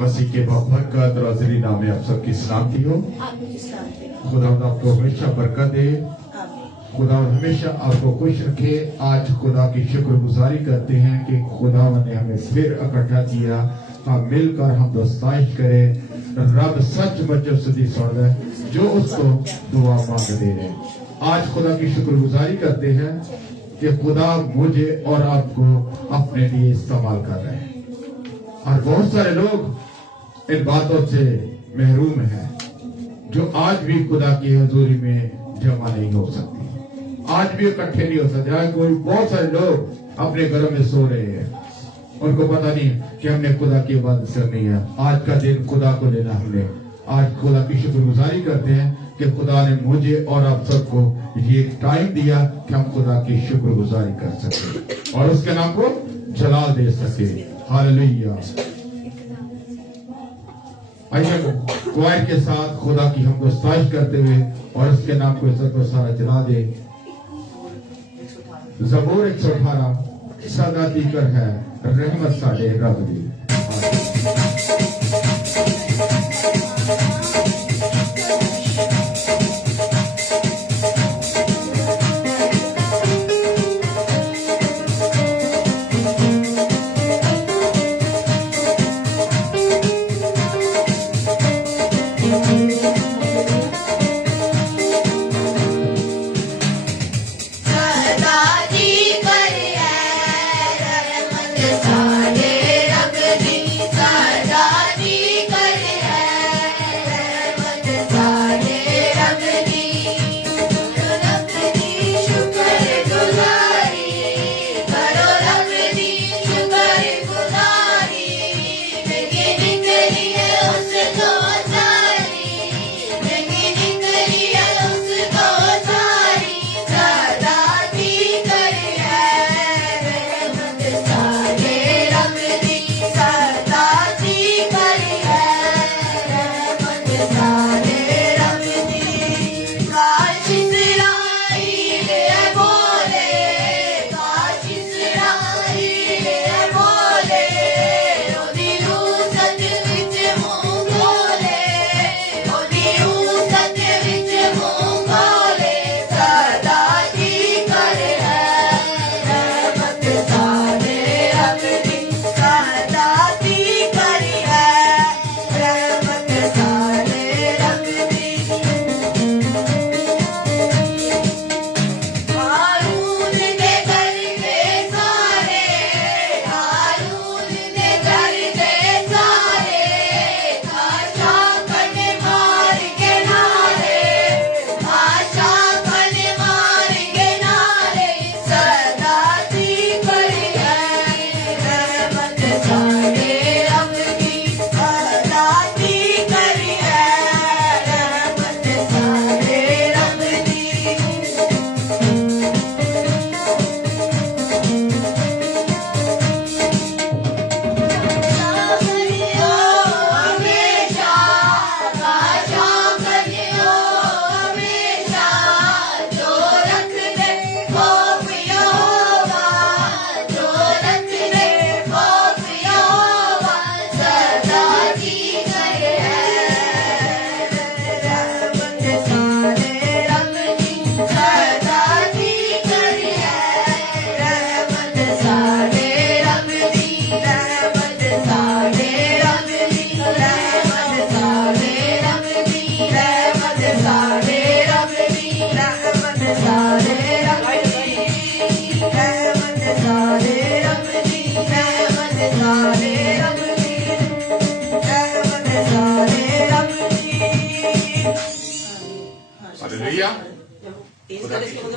मसीह के बरकत और अज़ली नाम में आप सबकी सलामती हो। खुदा आपको हमेशा बरकत दे, खुदा हमेशा आपको खुश रखे। आज खुदा की शुक्रगुजारी करते हैं कि खुदा ने हमें फिर इकट्ठा किया, हम मिलकर हम दोस्ताइश करें। रब सच बच्चों से सुन ले जो उसको दुआ मांग दे रहे। आज खुदा की शुक्रगुजारी करते हैं कि खुदा मुझे और आपको अपने लिए इस्तेमाल कर रहे हैं, और बहुत सारे लोग इन बातों से महरूम हैं जो आज भी खुदा की हजूरी में जमा नहीं हो सकती, आज भी इकट्ठे नहीं हो सकते। आज कोई बहुत सारे लोग अपने घरों में सो रहे हैं, उनको पता नहीं कि हमने खुदा की इबादत करनी है। आज का दिन खुदा को लेना, हमने आज खुदा की शुक्रगुजारी करते हैं कि खुदा ने मुझे और आप सबको ये टाइम दिया कि हम खुदा की शुक्रगुजारी कर सके और उसके नाम को जलाल दे सके। हालेलुया। आइए क्वायर के साथ खुदा की हम दोस्ताइश करते हुए और उसके नाम को इज्जत और सारा जला दे। ज़बूर 118 सदा दीकर है रहमत साडे रब दी।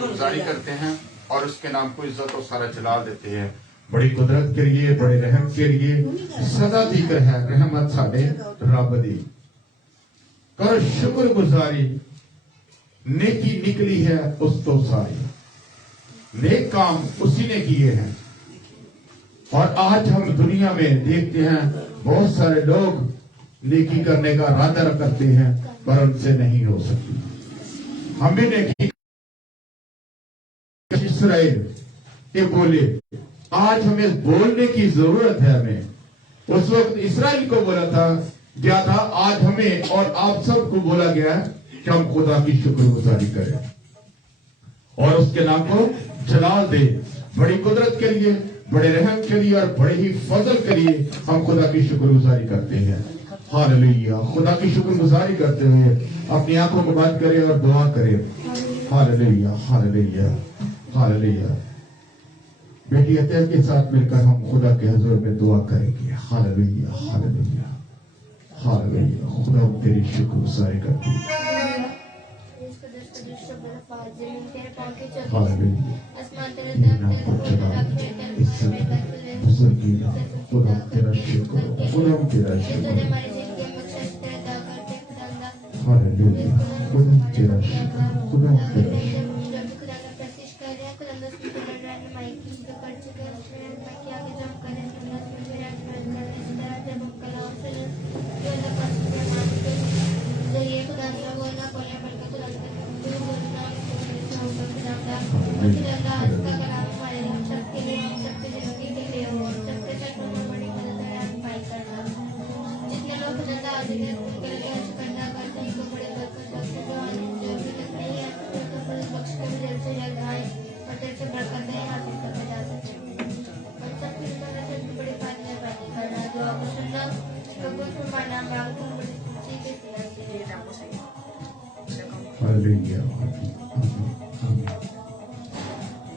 गुजारी करते हैं और उसके नाम को इज्जत और सारा जलाल देते हैं। बड़ी कुदरत के लिए, बड़े रहम के लिए सदा दीकर है रहमत साडे रब दी। कर शुक्र गुजारी नेकी निकली है उस तो सारी, नेक काम उसी ने किए हैं। और आज हम दुनिया में देखते हैं बहुत सारे लोग नेकी करने का इरादा करते हैं पर उनसे नहीं हो सकती। हम भी नेकी इसराइल ये बोले, आज हमें बोलने की जरूरत है। हमें उस वक्त इसराइल को बोला था क्या था, आज हमें और आप सबको बोला गया कि हम खुदा की शुक्रगुजारी करें और उसके नाम को जलाल दे। बड़ी कुदरत के लिए, बड़े रहम के लिए और बड़े ही फजल के लिए हम खुदा की शुक्रगुजारी करते हैं। हालेलुया। खुदा की शुक्रगुजारी करते हुए अपनी आंखों को बंद करें और दुआ करें। Hallelujah, hallelujah, hallelujah. बेटी अतैब के साथ मिलकर हम खुदा के हुजूर में दुआ करेंगे। Hallelujah, hallelujah, hallelujah. खुदा तेरी शुक्रगुजारी करते हैं। हालेलुया। खुदा तेरा शुक्र, खुदा तेरा शुक्र। हालेलुया। खुदा तेरा शुक्र, खुदा तेरा शुक्र।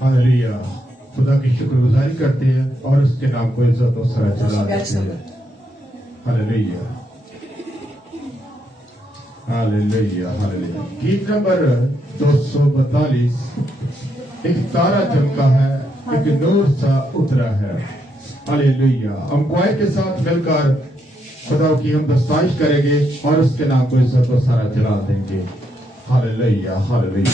हालेलुया। खुदा की शुक्रगुजारी करते हैं और उसके नाम को इज्जत और सराह चला देते हैं। Hallelujah, hallelujah, hallelujah. गीत नंबर 242। एक तारा चमका है, एक नूर सा उतरा है। हालेलुया। हम क्वायर के साथ मिलकर खुदा की हम दस्ताइश करेंगे और उसके नाम को इज्जत और सराह चला देंगे। Hallelujah, hallelujah.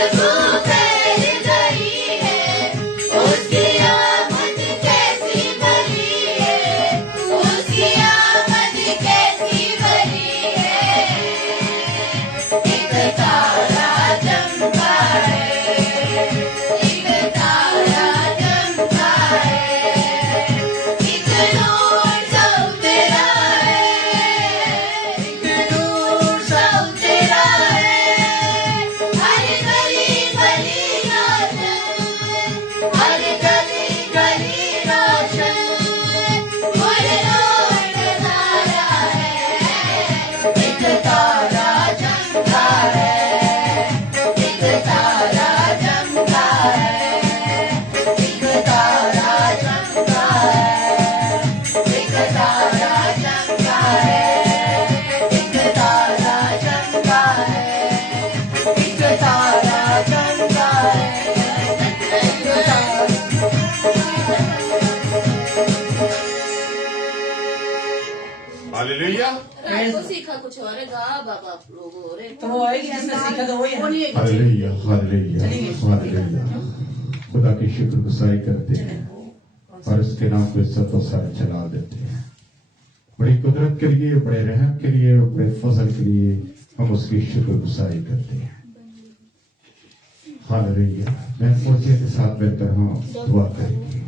खुशबू फैल गई है, उसकी आमद कैसी भली है, उसकी आमद कैसी भली है। एक तारा चमका है, एक तारा चमका है, एक नूर सा उतरा है, एक नूर सा उतरा है। हर गली गली रोशन, हर गली गली रोशन, और नूर नजारा है। एक तारा चमका है, एक तारा चमका है, एक तारा चमका है, एक तारा चमका है, एक तारा चमका है, एक तारा चमका है, एक हालेलुया रात को सीखा कुछ और है, गा बाबा आप लोगों रे। तो वो आएगी जिसने सीखा तो वही है। बोलिए हालेलुया हालेलुया हालेलुया। खुदा की शुक्रगुजारी करते हैं और उसके नाम को इज्जत और सारा चला देते हैं। बड़ी कुदरत के लिए, बड़े रहम के लिए, बड़े फजल के लिए हम उसकी शुक्रगुजारी करते हैं। हालेलुया। मैं मोर्चे के साथ बैठकर हम दुआ करेंगे।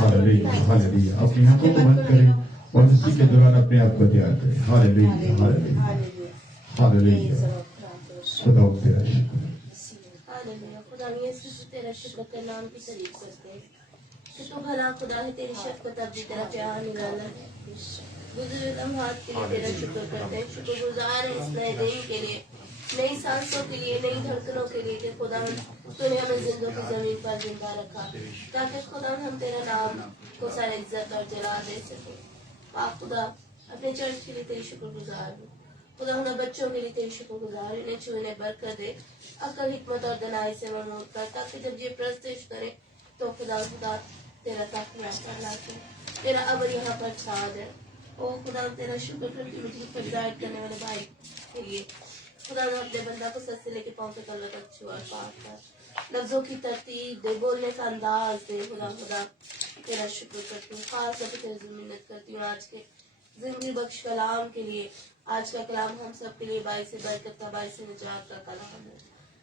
Hallelujah hallelujah. अपनी आंखों को बंद करें और उसी के दौरान अपने आप को तैयार करें। Hallelujah hallelujah hallelujah. खुदा तेरा शुक्र। हालेलुया। खुदा यीशु तेरा शुक्र तेरे नाम की तारीफ करते हैं कि तू भला खुदा है, तेरी शफ़क़त अब भी तेरा प्यार निराला है। गुज़रे लम्हात के लिए तेरा शुक्र करते हैं, शुक्रगुजार हैं इस नए दिन के लिए, नई सांसों के लिए, नई धड़कनों के लिए कि खुदा तूने हमें जिंदों की जमीन पर जिंदा रखा ताकि खुदा हम तेरा नाम को सारा इज्जत और जला दे सके। आप खुदा अपने चर्च के लिए तेरी शुक्रगुजार हूँ। खुदा उन बच्चों के लिए तेरी शुक्रगुजार, इन्हें छू, इन्हें बरकत दे, अकल हिकमत और दनाई से ममूर कर, ताकि जब ये प्रस्तुत करे तो खुदा खुदा तेरा तख्त महफूज लाके तेरा अबर यहाँ पर छा दे। ओ खुदा तेरा शुक्र करती मुझे पर हिदायत करने वाले भाई के लिए खुदा ने अपने बंदा को सर से लेके पाँव तक अल्लाह तक छुआ और पाक कर, लफ्जों की तरतीब दे, बोलने का अंदाज दे। खुदा खुदा तेरा शुक्र करती हूँ, खास तौर पर तेरी मिन्नत करती हूँ आज के जिंदगी बख्श कलाम के लिए। आज का कलाम हम सब के लिए बाइस बरकत का, बाइस निजात का कलाम है,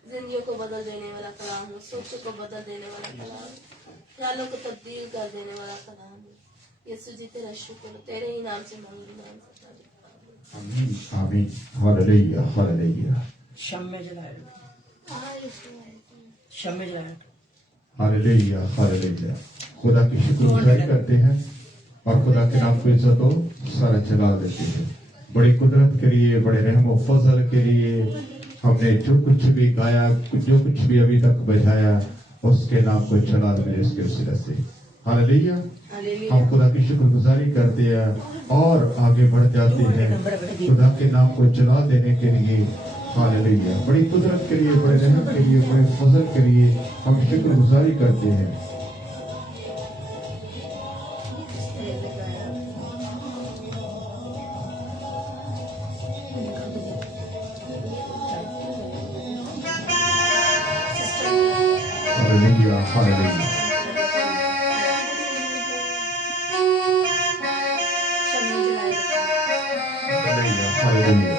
जिंदगियों को बदल देने वाला कलाम है, सोचों को बदल देने वाला कलाम है, ख्यालों को तब्दील कर देने वाला कलाम है। यीशु जी तेरा शुक्र, तेरे ही नाम से मांगी, नाम से आमीन आमीन। हालेलुया हालेलुया शम्मे जलाए, शम्मे जलाए। Hallelujah hallelujah. खुदा की शुक्रगुजारी करते हैं और खुदा के नाम को इज्जत और सारा चला देते हैं। बड़ी कुदरत के लिए, बड़े रहम और फजल के लिए हमने जो कुछ भी गाया, जो कुछ भी अभी तक बजाया, उसके नाम को चला दे इसके वसीले से। हालेलुया। हम खुदा की शुक्रगुजारी करते हैं और आगे बढ़ जाते हैं खुदा के नाम को चला देने के लिए। हालेलुया। बड़ी कुदरत के लिए, बड़े रहम के लिए, बड़े फजल के लिए हम शुक्रगुजारी करते हैं। Hallelujah hallelujah hallelujah hallelujah.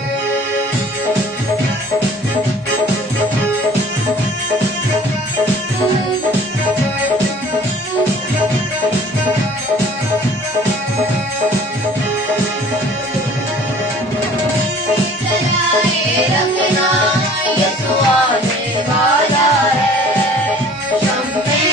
जलाए रखना यीशु आने वाला है, शम्मे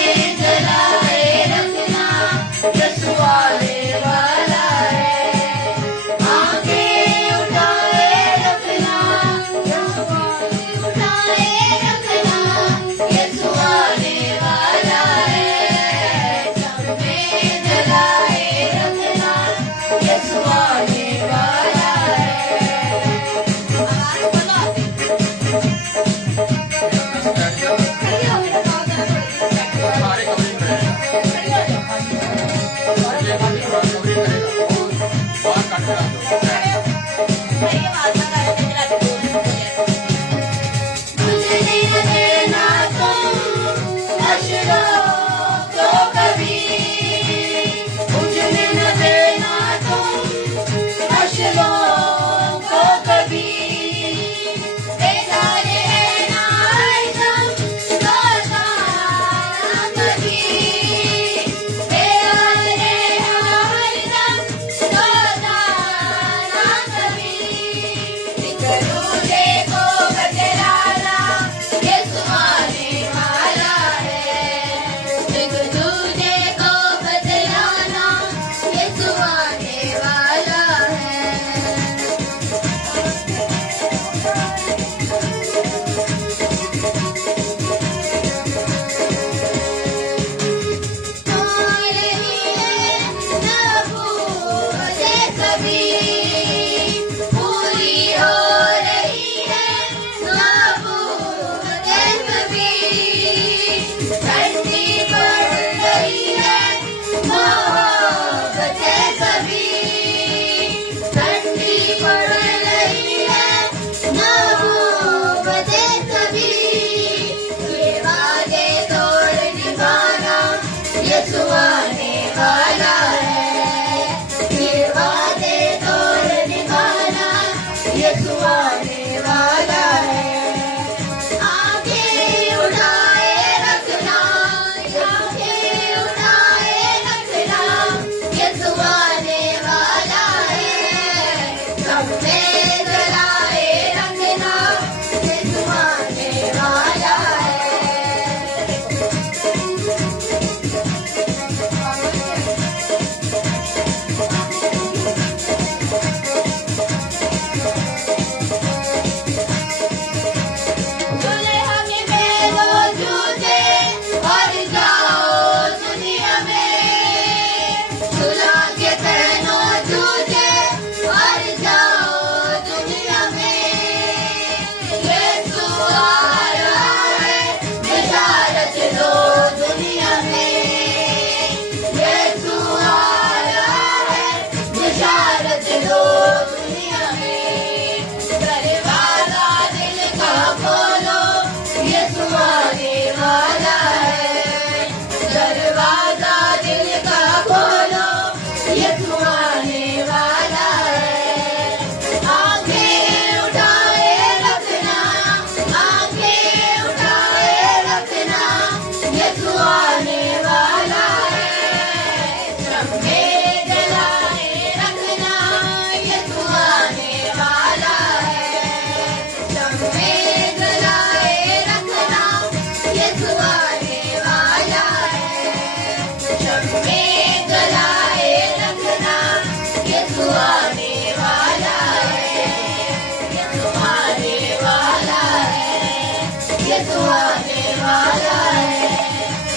यीशु आने वाला है,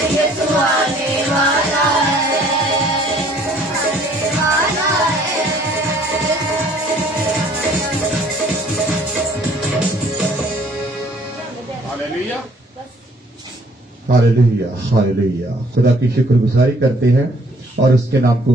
यीशु आने वाला है, आने वाला है। Hallelujah hallelujah hallelujah. खुदा की शुक्रगुजारी करते हैं और उसके नाम को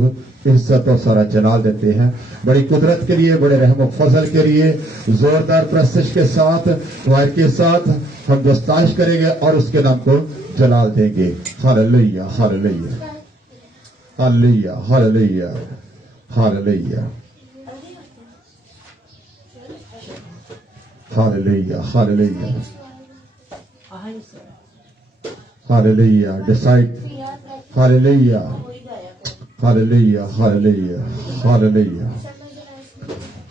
इज्जत और सारा जलाल देते हैं। बड़ी कुदरत के लिए, बड़े रहम और फजल के लिए जोरदार प्रस्तुति के साथ, वायर के साथ हम दस्ताश करेंगे और उसके नाम को जलाल देंगे। Hallelujah hallelujah hallelujah hallelujah hallelujah hallelujah hallelujah hallelujah. Decide hallelujah hallelujah hallelujah hallelujah.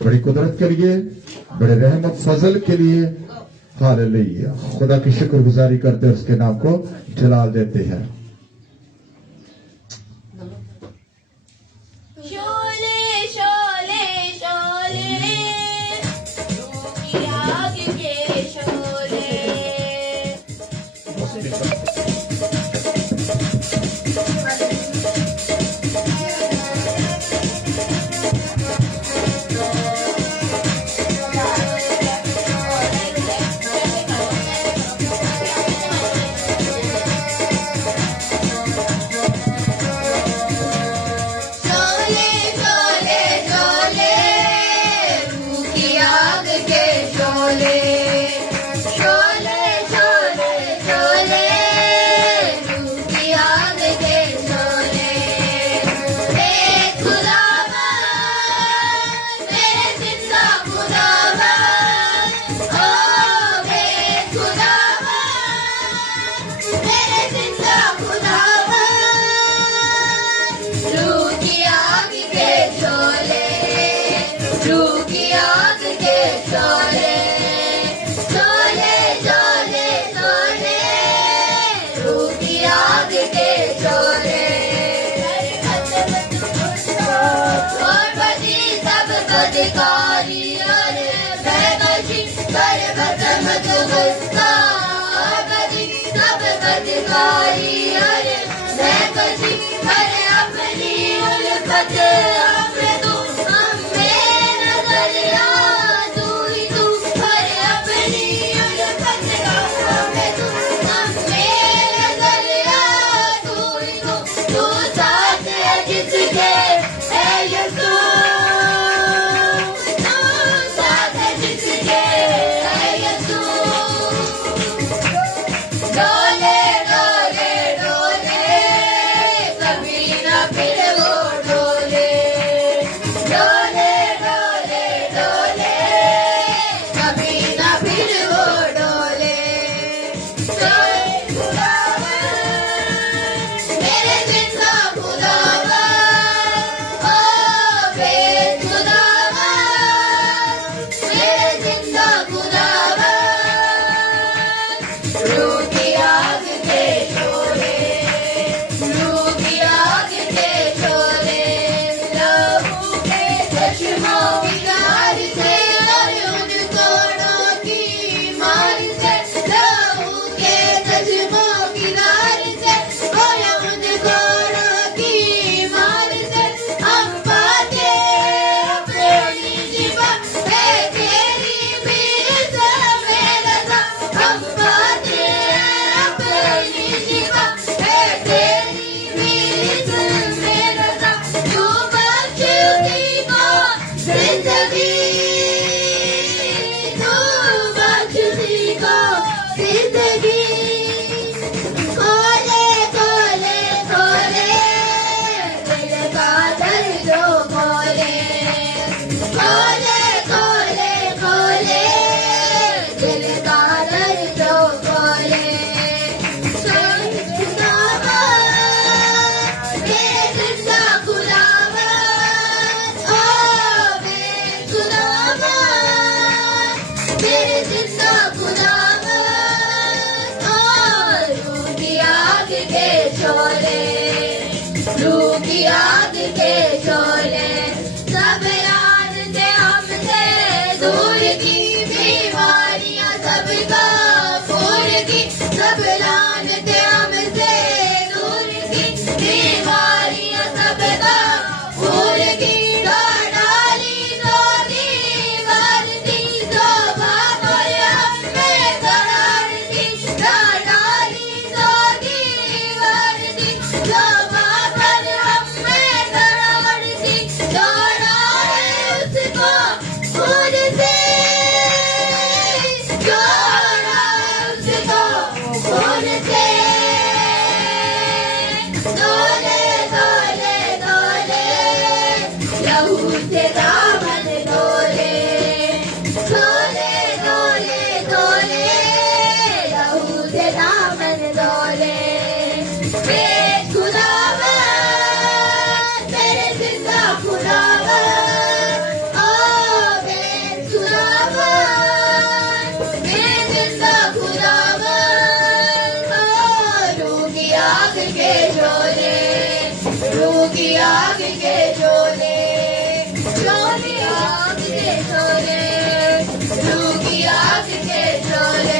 बड़ी कुदरत के लिए, बड़े रहम और फजल के लिए हालेलुया। खुदा की शुक्रगुजारी करते हैं, उसके नाम को जलाल देते हैं। शोले शोले शोले तू की आग के शोले। शोले शोले शोले तू की आग के शोले। शोले शोले शोले तू की आग के शोले। हे खुदावन मेरे जिंदा खुदावन, ओ हे खुदावन मेरे जिंदा खुदावन। रूह की आग के शोले, रूह की आग के शोले। शोले शोले शोले रूह की आग के शोले। और बची सब बदकारी और बेबसी कर बदम तो गुस्सा। और बची सब बदकारी और बेबसी कर अपनी उल्फत। अपने तू हमें नजरिया तू ही तू कर अपनी उल्फत का। हमें तू हमें नजरिया तू ही तू साथ है जिसके है यीशु। तू साथ है जिसके है यीशु। डोले डोले डोले कभी न फिर वो डोले। डोले डोले डोले कभी न फिर वो डोले। डोले खुदावन मेरे जिंदा खुदावन, ओ बेद खुदावन मेरे जिंदा खुदावन। रूह की आग के शोले, रूह की आग के शोले। लहू के चश्मों की धार से और उन कोड़ों की मार से। लहू के चश्मों की धार से और उन कोड़ों की मार से। हम पाते अपनी शिफा है तेरी बीच में रज़ा। हम पाते अपनी शिफा है तेरी बीच में रज़ा। तू बख्शती को जिंदगी, तू बख्शती को जिंदगी। खोले खोले खोले दिल का दर जो खोले। खोले खोले खोले दिल का दर जो खोले। तुझे दामन डोले बेद खुदावन मेरे जिंदा खुदावन ओ बेद खुदावन मेरे जिंदा खुदावन ओ रूह की आग के शोले रूह की आग के शोले शोले आग के शोले रूह की आग के शोले।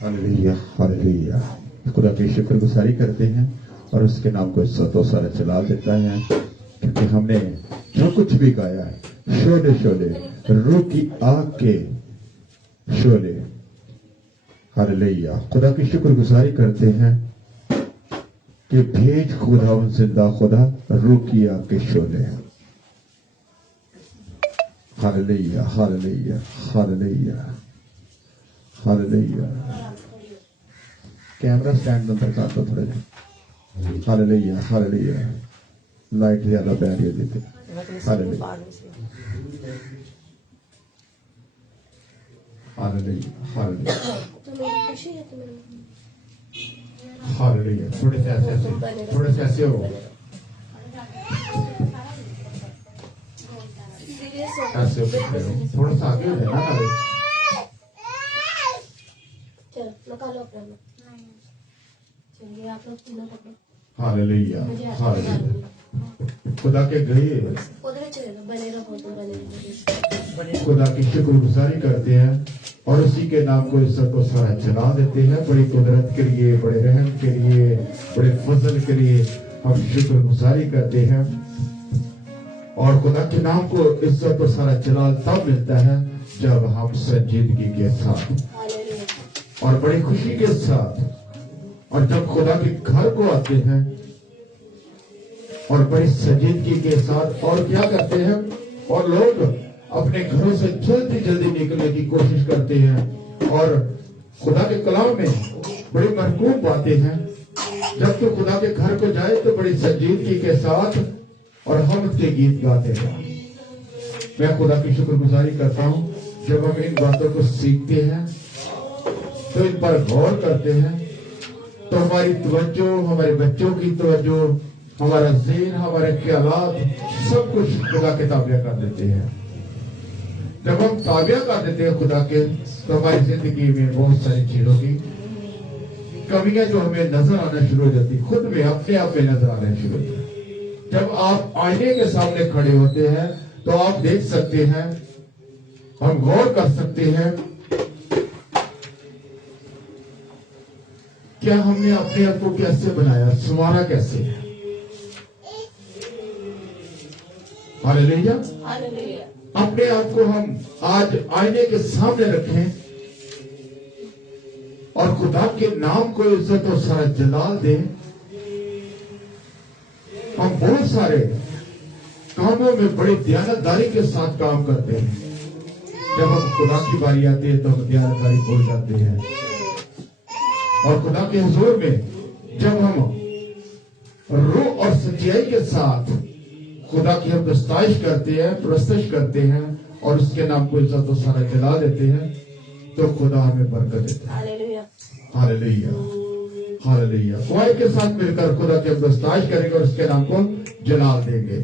Hallelujah hallelujah. खुदा की शुक्रगुजारी करते हैं और उसके नाम को सतो सारा चला देता है, क्योंकि हमने जो कुछ भी गाया है, शोले शोले रूह की आग के शोले। हालेलुया। खुदा की शुक्रगुजारी करते हैं कि भेज खुदा जिंदा खुदा रूह की आग के Sholay. Hallelujah hallelujah hallelujah hallelujah. Camera stand अंदर कर दो थोड़े। Hallelujah hallelujah. लाइट ज्यादा बह रही है देते। हालेलुया हालेलुया हालेलुया तुम्हें खुशी है तुम्हें हालेलुया। थोड़े से ऐसे थोड़े से ऐसे हो, सीरियस हो ऐसे हो, थोड़ा सा आगे हो जाए ना। चलो निकालो अपना मुंह। चलिए आप लोग तीनों पकड़ो हालेलुया हालेलुया। खुदा के गए उधर ही चले लो, बने रहो तुम बने रहो। खुदा की शुक्रगुजारी करते हैं और उसी के नाम को इज्जत को सारा चला देते हैं। बड़ी कुदरत के लिए, बड़े रहम के लिए, बड़े फजल के लिए हम शुक्रगुजारी करते हैं। और खुदा के नाम को इज्जत को सारा जलाल तब मिलता है जब हम संजीदगी के साथ हालेलुया और बड़ी खुशी के साथ और जब खुदा के घर को आते हैं और बड़ी संजीदगी के साथ और क्या करते हैं, और लोग अपने घरों से जल्दी जल्दी निकलने की कोशिश करते हैं और खुदा के कलाम में बड़ी महबूब बातें हैं। जब तो खुदा के घर को जाए तो बड़ी संजीदगी के साथ और हम के गीत गाते हैं। मैं खुदा की शुक्रगुजारी करता हूँ जब हम इन बातों को सीखते हैं तो इन पर गौर करते हैं तो हमारी तवज्जो, हमारे बच्चों की तवज्जो, हमारा ज़हन, हमारे ख्यालात सब कुछ खुदा के ताबिया कर देते हैं। जब हम ताबिया कर देते हैं खुदा के तो हमारी जिंदगी में बहुत सारी चीजों की कमियां जो हमें नजर आना शुरू हो जाती, खुद में अपने आप में नजर आना शुरू होती है। जब आप आईने के सामने खड़े होते हैं तो आप देख सकते हैं, हम गौर कर सकते हैं क्या हमने अपने आप को कैसे बनाया, संवारा कैसे है। हालेलुया। हालेलुया अपने आप को हम आज आईने के सामने रखें और खुदा के नाम को इज्जत और सारा जलाल दें। हम बहुत सारे कामों में बड़ी दयानतदारी के साथ काम करते हैं। जब हम खुदा की बारी आती है तो हम दयानतदारी भूल जाते हैं और खुदा के हुजूर में जब हम रूह और सच्चाई के साथ खुदा की हम दस्ताइश करते हैं, प्रस्तश करते हैं और उसके नाम को इज्जत और सारा जला देते हैं तो खुदा हमें बरकत देता है। Hallelujah hallelujah hallelujah. खुदाई के साथ मिलकर खुदा की हम दस्ताइश करेंगे और उसके नाम को जलाल देंगे।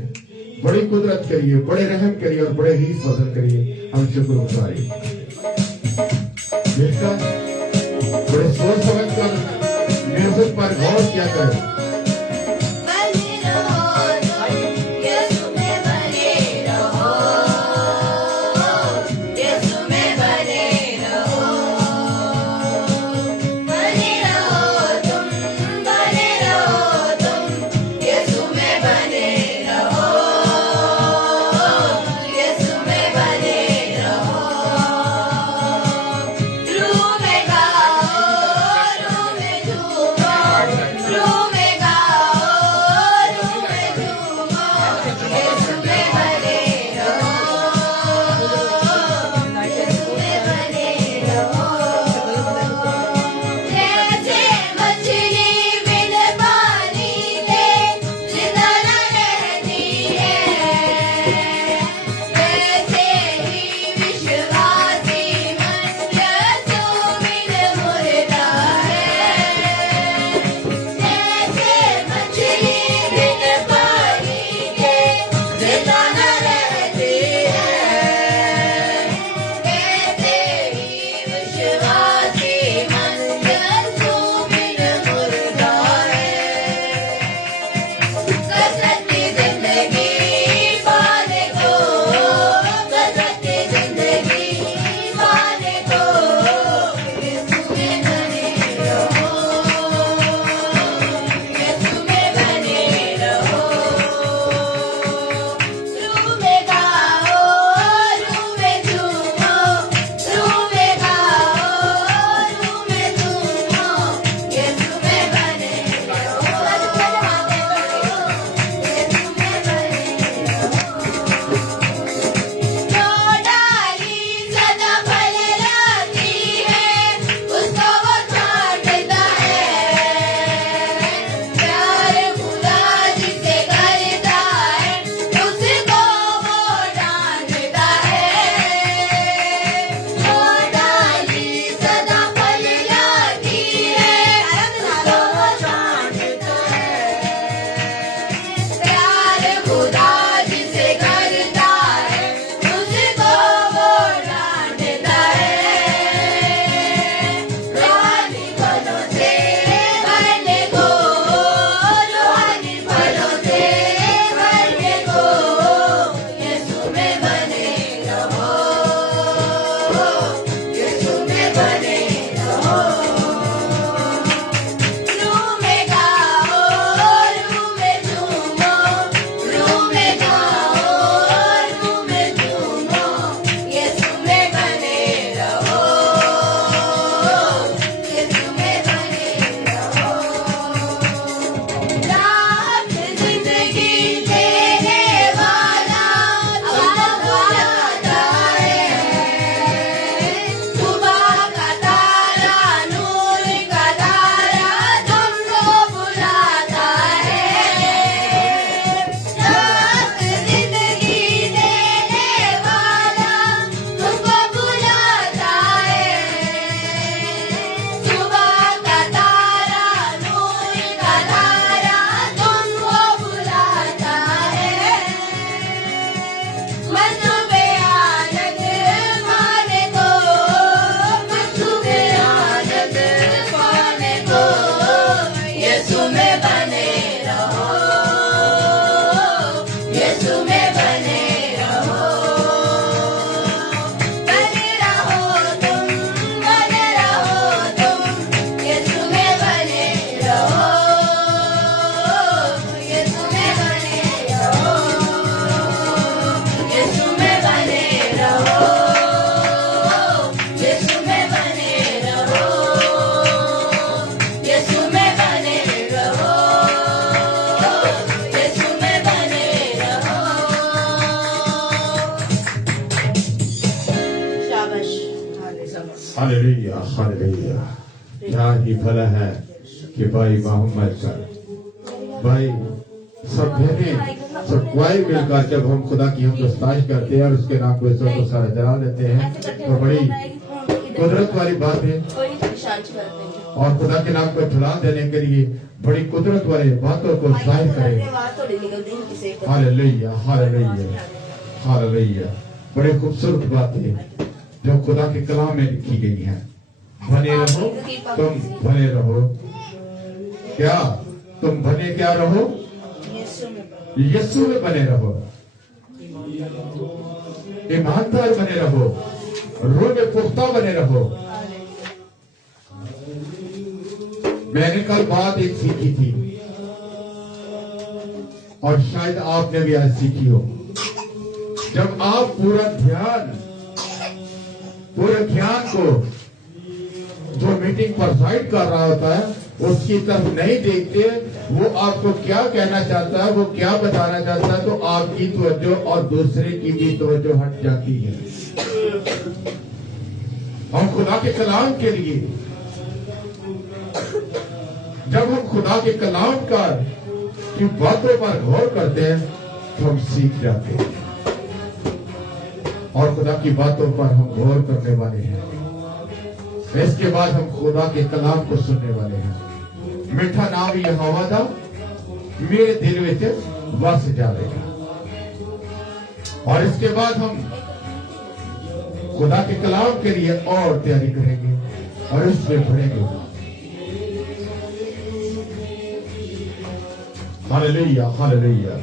बड़ी कुदरत करिए, बड़े रहम करिए और बड़े ही फजल करिए। हम शुक्रगुजारी मिलकर बड़े सोच समझ कर म्यूजिक पर गौर किया करें। बने रहो तुम यीशु में बने रहो यीशु में बने रहो तुम यीशु में बने रहो यीशु में बने रहो। रूह में गाओ, रूह में झूमो, रूह में हालेलुया हालेलुया। क्या ही भला है कि भाई मोहम्मद का भाई सब बहने सब कोई मिलकर जब हम खुदा की हम सताइश करते हैं और उसके नाम को इज्जत को सारा जला देते हैं तो बड़ी कुदरत वाली बात है। और खुदा के नाम को ठुला देने के लिए बड़ी कुदरत वाली बातों को जाहिर करें। Hallelujah hallelujah hallelujah. बड़े खूबसूरत बातें जो खुदा के कलाम में लिखी गई हैं। बने रहो तुम बने रहो। क्या तुम बने क्या रहो? यीशु में बने रहो, ईमानदार बने रहो, रूह में पुख्ता बने रहो। मैंने कल बात एक सीखी थी और शायद आपने भी आज सीखी हो। जब आप पूरे ध्यान को जो मीटिंग प्रोवाइड कर रहा होता है उसकी तरफ नहीं देखते, वो आपको क्या कहना चाहता है, वो क्या बताना चाहता है, तो आपकी तवज्जो और दूसरे की भी तवज्जो हट जाती है। हम खुदा के कलाम के लिए जब हम खुदा के कलाम का की बातों पर गौर करते हैं तो हम सीख जाते हैं और खुदा की बातों पर हम गौर करने वाले हैं। इसके बाद हम खुदा के कलाम को सुनने वाले हैं। मीठा नाम यहोवा दा मेरे दिल में बस जाएगा। और इसके बाद हम खुदा के कलाम के लिए और तैयारी करेंगे और इसमें पढ़ेंगे। Hallelujah hallelujah.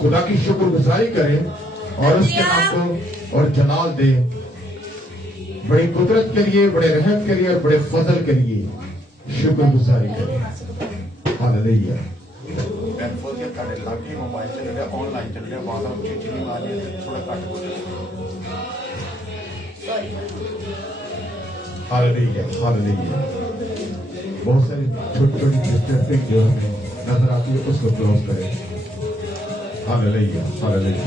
खुदा की शुक्रगुजारी करें और उसके नाम को और जलाल दे। बड़ी कुदरत के लिए, बड़े रहम के लिए और बड़े फजल के लिए शुक्रगुजारी करें। हालेलुया। मोबाइल चल रहा ऑनलाइन चल रहा वहां चिट्ठी मारनी थोड़ा कट हो हालेलुया हालेलुया। बहुत सारी छोटी छोटी डिस्टर्बिंग जो हमें नजर आती है उसको क्लोज करें। Hallelujah hallelujah.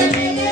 Thank you.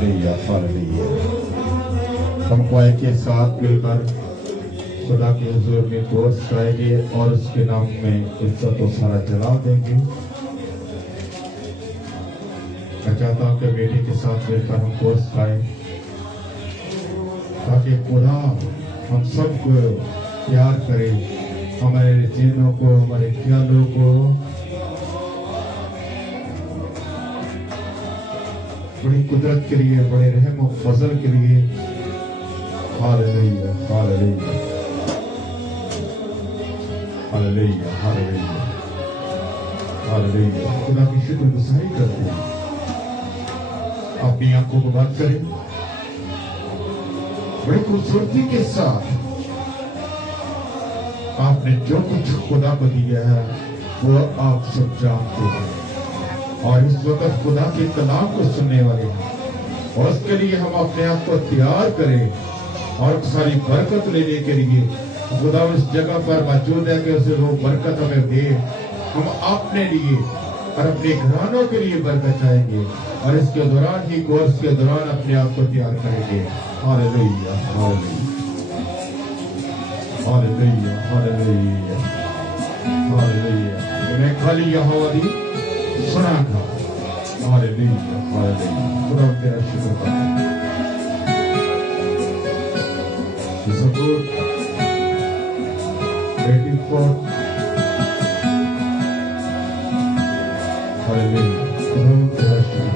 Hallelujah hallelujah. हम क्वायर के साथ मिलकर खुदा के हुजूर में कोर्स गाएंगे और उसके नाम में इज्जत और सारा जलाल देंगे। मैं चाहता हूं कि बेटे के साथ मिलकर हम कोर्स गाएं ताकि खुदा हम सबको प्यार करे, हमारे जिन्हों को, हमारे ख्यालों को बड़ी कुदरत के लिए, बड़े रहम और फजल के लिए। Hallelujah hallelujah hallelujah hallelujah hallelujah. खुदा की शुक्रगुजारी करते हैं। अपनी आंखों को बंद करें, बड़ी खूबसूरती के साथ आपने जो कुछ खुदा को दिया है वो आप सब जानते हैं और इस वक्त खुदा के कलाम को सुनने वाले हैं और उसके लिए हम अपने आप को तैयार करें और सारी बरकत लेने के लिए खुदा उस जगह पर मौजूद है कि उसे वो बरकत हमें दे। हम अपने लिए और अपने घरानों के लिए बरकत चाहेंगे और इसके दौरान ही कोर्स के दौरान अपने आप को तैयार करेंगे। Hallelujah hallelujah hallelujah hallelujah hallelujah. मैं खाली यहोवा दी सुना था। Hallelujah hallelujah. खुदा तेरा शुक्र करता हूं। Support 84 hallelujah. खुदा तेरा शुक्र।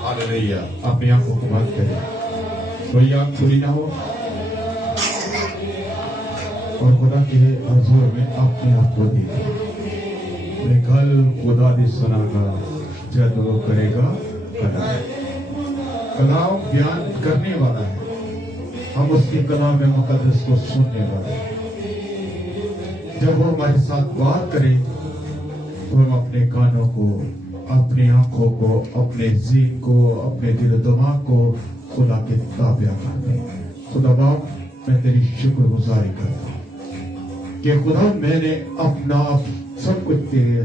हालेलुया। अपनी आंखों को बंद करें, कोई आंख खुली ना हो और खुदा के हुजूर में अपने आप को दे। कल खुदा दी सुनागा जब वो करेगा कलाम। कलाम बयान करने वाला है, हम उसके कलाम में मुकद्दस को सुनने वाले हैं। जब वो हमारे साथ बात करे तो हम अपने कानों को, अपनी आंखों को, अपने ज़हन को, अपने दिल दिमाग को खुदा के ताबिया कर दें। खुदा बाप, मैं तेरी शुक्रगुजारी करता हूँ कि खुदा मैंने अपना आप सब कुछ तेरे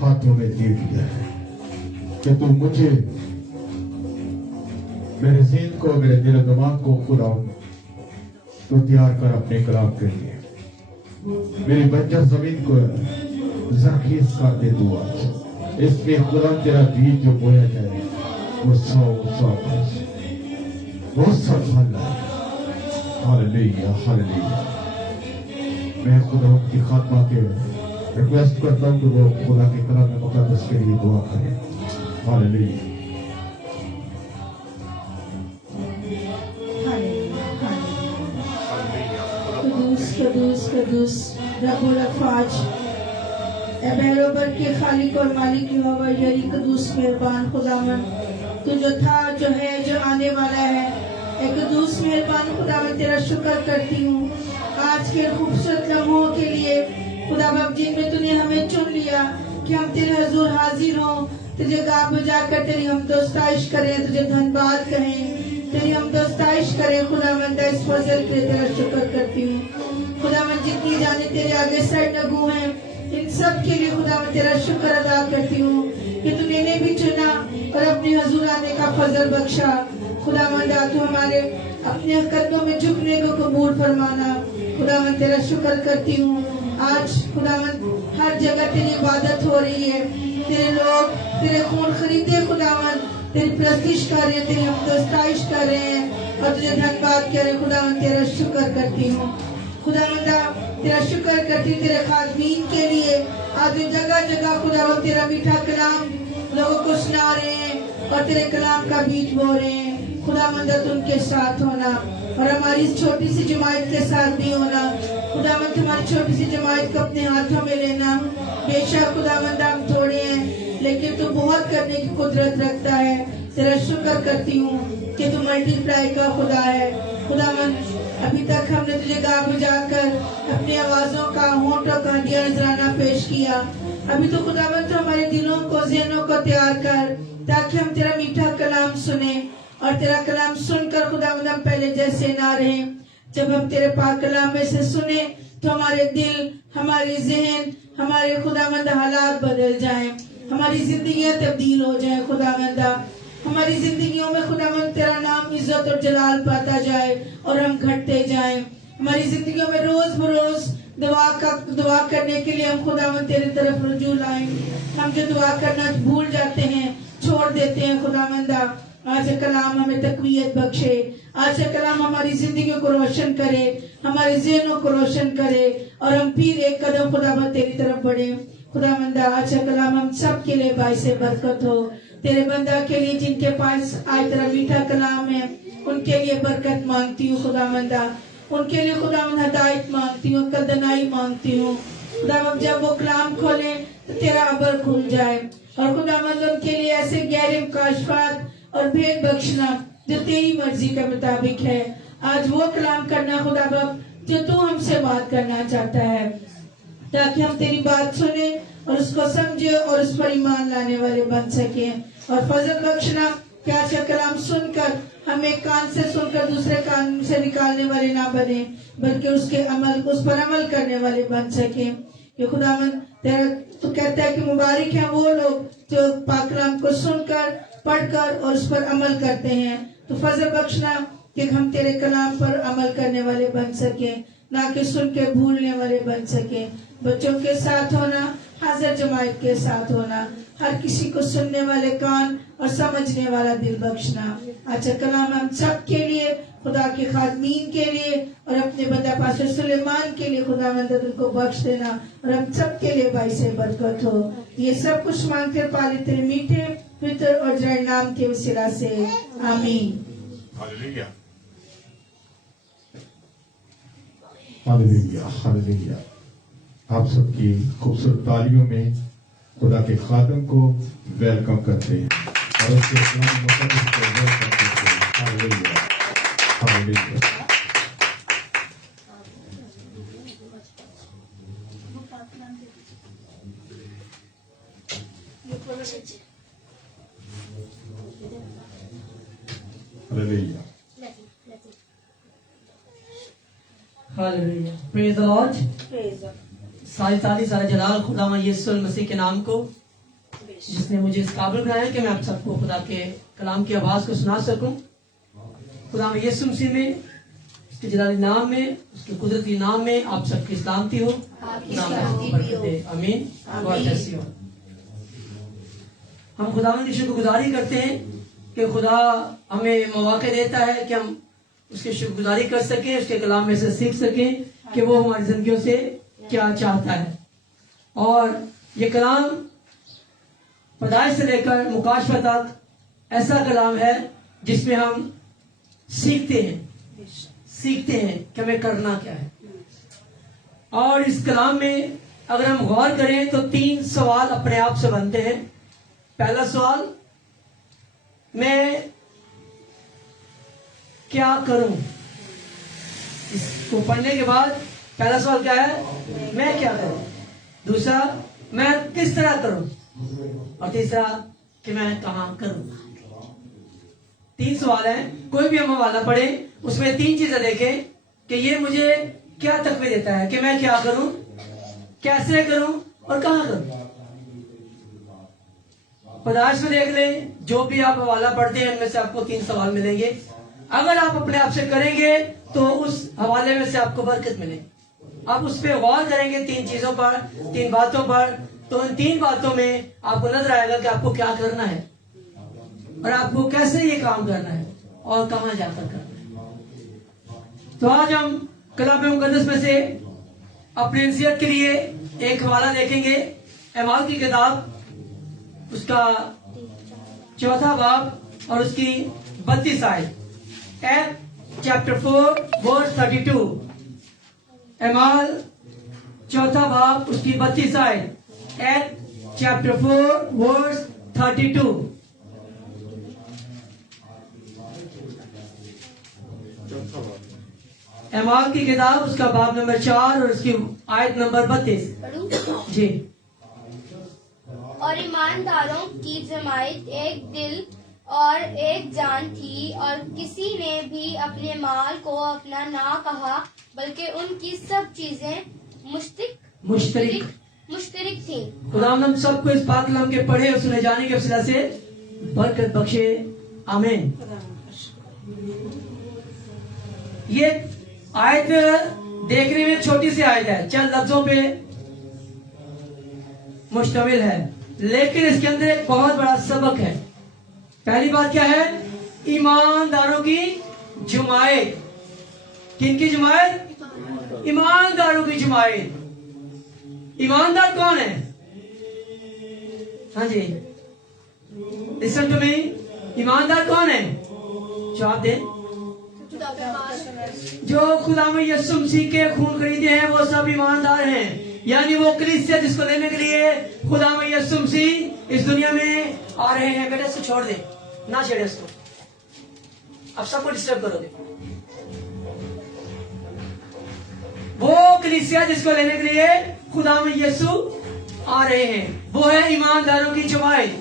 हाथों में दे दिया है कि तू मुझे, मेरे ज़हन को, मेरे दिल दिमाग को खुदा तो तैयार कर अपने कलाम के लिए। मेरी बंजर जमीन को ज़रख़ीज़ कर दे तू आज। इसमें खुदा तेरा बीज जो बोया जाए वो 100 बहुत सा फल है। Hallelujah, hallelujah. मैं खुदा की खात्मा के रिक्वेस्ट करता हूँ कि वो खुदा के कलाम में मुकद्दस के लिए दुआ करें। हालेलुया। कदूस कदूस कदूस रब्बुल अफ़वाज, ए बहरोबर के खालिक और मालिक यहोवा यरी कदूस मेहरबान खुदावन, तू जो था, जो है, जो आने वाला है। ए कदूस मेहरबान खुदावन, तेरा शुक्र करती हूँ आज के खूबसूरत लम्हों के लिए खुदा बाप, जिनमें तूने हमें चुन लिया कि हम तेरे हजूर हाजिर हों, तुझे गा बजा कर तेरी हम दोस्ताइश करें, तुझे धन्यवाद कहें, तेरी हम दोस्ताइश करें। खुदावंद, इस फजल के तेरा शुक्र करती हूँ खुदावंद। जितनी जाने तेरे आगे सर नगू हैं, इन सब के लिए खुदावंद तेरा शुक्र अदा करती हूँ कि तूने इन्हें भी चुना और अपने हजूर आने का फजल बख्शा। खुदावंद, तू हमारे अपने कदमों में झुकने को कबूल फरमाना। खुदावंद, तेरा शुक्र करती हूँ आज खुदावंद हर जगह तेरी इबादत हो रही है, तेरे लोग तेरे खून खरीदे खुदावंद तेरी प्रस्तिश कर रहे हैं, तेरी हम दोस्ताइश कर रहे हैं और तुझे धन्यवाद कह रहे हैं। खुदावंद, तेरा शुक्र करती हूँ खुदावंद, तेरा शुक्र करती हूँ तेरे खादमीन के लिए। आज जगह जगह खुदावंद तेरा मीठा कलाम लोगों को सुना रहे हैं और तेरे कलाम का बीज बो रहे हैं। खुदावंद, उनके साथ होना और हमारी इस छोटी सी जमात के साथ भी होना। खुदावंद, हमारी छोटी सी जमात को अपने हाथों में लेना। बेशक खुदावंद, हम थोड़े हैं लेकिन तू बहुत करने की कुदरत रखता है। तेरा शुक्र करती हूँ कि तू मल्टीप्लाई का खुदा है। खुदावंद, अभी तक हमने तुझे गा बुझा कर अपनी आवाजों का, होंठों का दिया नजराना पेश किया। अभी तो खुदावंद हमारे दिलों को, ज़हनों को तैयार कर ताकि हम तेरा मीठा कलाम सुने और तेरा कलाम सुनकर खुदावंद हम पहले जैसे ना रहे। जब हम तेरे पाक कलाम में से सुने तो हमारे दिल, हमारे ज़हन, हमारे खुदावंद हालात बदल जाएं, हमारी जिंदगियां तब्दील हो जाए। खुदावंद, हमारी जिंदगियों में खुदावंद तेरा नाम इज्जत और जलाल पाता जाए और हम घटते जाएं। हमारी जिंदगियों में रोज बरोज दुआ करने के लिए हम खुदावंद तेरी तरफ रुजू लाएं। हम जो दुआ करना भूल जाते हैं, छोड़ देते हैं। खुदावंद, आज कलाम हमें तकवीयत बख्शे, आज कलाम हमारी जिंदगी को रोशन करे, हमारे ज़हनों को रोशन करे और हम फिर एक कदम खुदावंद तेरी तरफ बढ़े। खुदावंद, आज कलाम हम सब के लिए बाइस बरकत हो। तेरे बंदा के लिए जिनके पास आज तेरा मीठा कलाम है, उनके लिए बरकत मांगती हूँ। खुदावंद, उनके लिए खुदावंद हिदायत मांगती हूँ, कदनाई मांगती हूँ। खुदावंद, जब वो कलाम खोले तो तेरा अबर खुल जाए और खुदावंद उनके लिए ऐसे गहरे काशफात और भेद बख्शना जो तेरी मर्जी के मुताबिक है। आज वो कलाम करना खुदावंद जो तू हमसे बात करना चाहता है, ताकि हम तेरी बात सुने और उसको समझे और उस पर ईमान लाने वाले बन सके। और फजल बख्शना कि आज का कलाम सुनकर हम एक कान से सुनकर दूसरे कान से निकालने वाले ना बने, बल्कि उस पर अमल करने वाले बन सके। कि खुदावंद, तेरा तो कहता है कि मुबारक है वो लोग जो पाक कलाम को सुनकर, पढ़कर और उस पर अमल करते हैं। तो फजल बख्शना कि हम तेरे कलाम पर अमल करने वाले बन सके, ना कि सुन के भूलने वाले बन सके। बच्चों के साथ होना, हाजिर जमात के साथ होना, हर किसी को सुनने वाले कान और समझने वाला दिल बख्शना। अच्छा कलाम हम सब के लिए, खुदा के खादमीन के लिए और अपने बंदा पास्टर सुलेमान के लिए खुदावंद उनको बख्श देना और हम सब के लिए बाइस बरकत हो। ये सब कुछ मांगते पाले तेरे मीठे पवित्र और जय नाम के वसीला से, आमीन। हालेलुया। Hallelujah, hallelujah. आप सबकी खूबसूरत तालियों में खुदा के खादम को वेलकम करते हैं और उसके कलाम मुकद्दस को वेलकम करते हैं। Hallelujah, hallelujah. Hallelujah, praise the Lord. सारी तारीफ सारा जलाल खुदा यीशु मसीह के नाम को, जिसने मुझे इस काबिल बनाया कि मैं आप सबको खुदा के कलाम की आवाज को सुना सकूं। खुदा यीशु मसीह में, उसके जलाली नाम में, उसके कुदरती नाम में आप सबकी सलामती हो। नाम में बरकत दे। आमीन। God bless you. हम खुदा यीशु को गुजारी करते हैं कि खुदा हमें मौके देता है कि हम उसकी शुक्रगुजारी कर सकें, उसके कलाम में से सीख सकें कि वो हमारी जिंदगियों से क्या चाहता है। और ये कलाम पैदाइश से लेकर मुकाशफा तक ऐसा कलाम है जिसमें हम सीखते हैं कि हमें करना क्या है। और इस कलाम में अगर हम गौर करें तो 3 सवाल अपने आप से बनते हैं। पहला सवाल, मैं क्या करूं? इसको पढ़ने के बाद पहला सवाल क्या है? मैं क्या करूं। दूसरा, मैं किस तरह करूं। और तीसरा कि मैं कहां करूं। 3 सवाल हैं। कोई भी हम हवाला पढ़े उसमें 3 चीजें देखें कि ये मुझे क्या तकवीर देता है कि मैं क्या करूं, कैसे करूं और कहां करूं। पैदाइश में देख लें, जो भी आप हवाला पढ़ते हैं उनमें से आपको 3 सवाल मिलेंगे। अगर आप अपने आप से करेंगे तो उस हवाले में से आपको बरकत मिलेगी। आप उस पर गौर करेंगे 3 चीजों पर, 3 बातों पर, तो उन 3 बातों में आपको नजर आएगा कि आपको क्या करना है और आपको कैसे ये काम करना है और कहां जाकर करना है। तो आज हम कलाम मुकद्दस में से अपनी नसीहत के लिए एक हवाला देखेंगे। एमाल की किताब, उसका 4था बाब और उसकी 32 आयत। Act chapter 4 verse 32। एमाल 4था बाब उसकी 32 आयत। Act chapter 4 verse 32। एमाल की किताब, उसका बाब नंबर 4 और उसकी आयत नंबर 32। पढ़ूं? जी। और ईमानदारों की जमायत एक दिल और एक जान थी, और किसी ने भी अपने माल को अपना ना कहा, बल्कि उनकी सब चीजें मुश्तरिक थी। खुदा हम सबको इस पाक कलाम के पढ़े और सुने जाने के वसीला से बरकत बख्शे। आमीन। ये आयत देखने में छोटी सी आयत है, चंद लफ्जों पे मुश्तमिल है, लेकिन इसके अंदर एक बहुत बड़ा सबक है। पहली बात क्या है? ईमानदारों की जमायत। किनकी जमायत? ईमानदारों की जमायत। ईमानदार कौन है? हाँ जी, लिसन टू मी। ईमानदार कौन है? जवाब दे। जो खुदा में यीशु मसीह के खून खरीदे हैं वो सब ईमानदार हैं। यानी वो कलीसिया जिसको लेने के लिए खुदा में यीशु मसीह इस दुनिया में आ रहे हैं। बेटे इसको छोड़ दे, ना छेड़े उसको, अब सबको डिस्टर्ब करोगे। वो कलीसिया जिसको लेने के लिए खुदा में यीशु आ रहे हैं, वो है ईमानदारों की जमायत,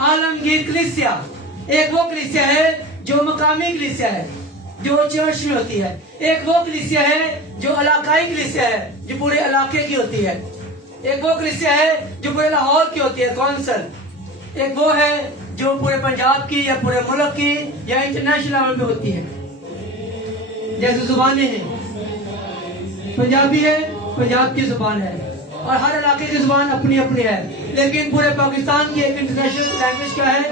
आलमगीर कलीसिया। एक वो कलीसिया है जो मकामी कलीसिया है, जो चर्च में होती है। एक वो कलीसिया है जो इलाकाई कलीसिया है, जो पूरे इलाके की होती है। एक वो कलीसिया है जो पूरे लाहौर की होती है, कौंसल। एक वो है जो पूरे पंजाब की या पूरे मुल्क की या इंटरनेशनल लेवल पे होती है। जैसे जुबानें हैं, पंजाबी है, पंजाब की जुबान है, और हर इलाके की जुबान अपनी अपनी है। लेकिन पूरे पाकिस्तान की एक इंटरनेशनल लैंग्वेज क्या है?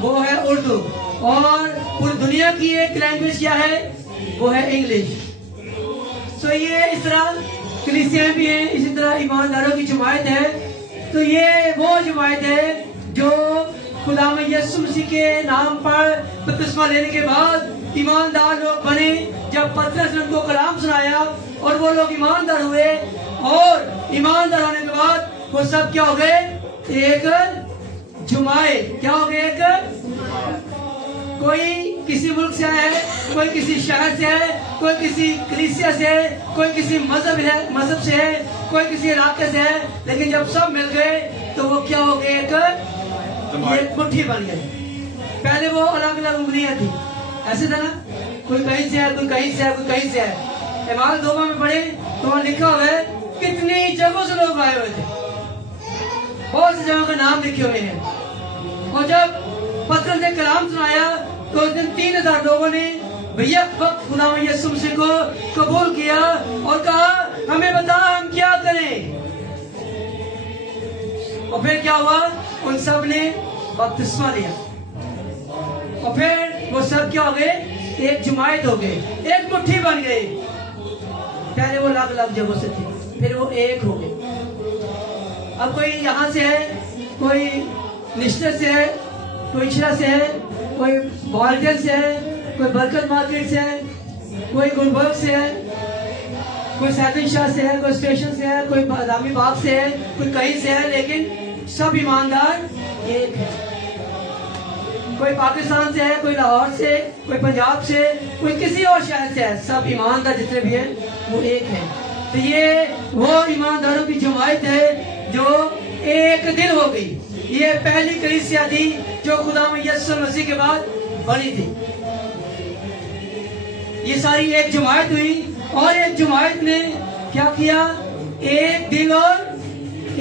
वो है उर्दू। और पूरी दुनिया की एक लैंग्वेज क्या है? वो है इंग्लिश। तो ये इस तरह कलीसियाएं भी हैं, इसी तरह ईमानदारों की जमायत है। तो ये वो जमायत है जो खुदा में यीशु मसीह के नाम पर बपतिस्मा लेने के बाद ईमानदार लोग बने। जब पतरस ने उनको कलाम सुनाया और वो लोग ईमानदार हुए, और ईमानदार होने के बाद वो सब क्या हो गए? एक जमायत। क्या हो गए? एक। कोई किसी मुल्क से आया है, कोई किसी शहर से है, कोई किसी कलीसिया से है, कोई किसी मजहब से है, कोई किसी इलाके से है, लेकिन जब सब मिल गए तो वो क्या हो गए? एक मुट्ठी बन गई। पहले वो अलग अलग उंगलियां थी, ऐसे था ना, कोई कहीं से है, कोई कहीं से है, कोई कहीं से है। इमाल 2 में पढ़े तो वहाँ लिखा हुआ है कितनी जगहों से लोग आए हुए थे, बहुत सी जगहों का नाम लिखे हुए हैं। और जब पतरस ने कलाम सुनाया तो उस दिन 3000 लोगों ने भैया वक्त खुदा यीशु मसीह को कबूल किया और कहा हमें बता हम क्या करें। और फिर क्या हुआ, उन सब ने बपतिस्मा लिया और फिर वो सब क्या हो गए, एक जमायत हो गए, एक मुट्ठी बन गए। पहले वो अलग अलग जगहों से थे, फिर वो एक हो गए। अब कोई यहाँ से है, कोई निश्चय से है, कोई इछरा से है, कोई बॉल्टन से है, कोई बरकत मार्केट से है, कोई गुलबर्ग से है, कोई सैदन शाह से है, कोई स्टेशन से है, कोई बादामी बाग से है, कोई कहीं से है, लेकिन सब ईमानदार एक है। कोई पाकिस्तान से है, कोई लाहौर से, कोई पंजाब से, कोई किसी और शहर से है, सब ईमानदार जितने भी हैं वो एक है। तो ये वो ईमानदारों की जमायत है जो एक दिल हो गई। ये पहली कलीसिया थी जो खुदा यीशु मसीह के बाद बनी थी। ये सारी एक जमायत हुई और एक जमायत ने क्या किया, एक दिल और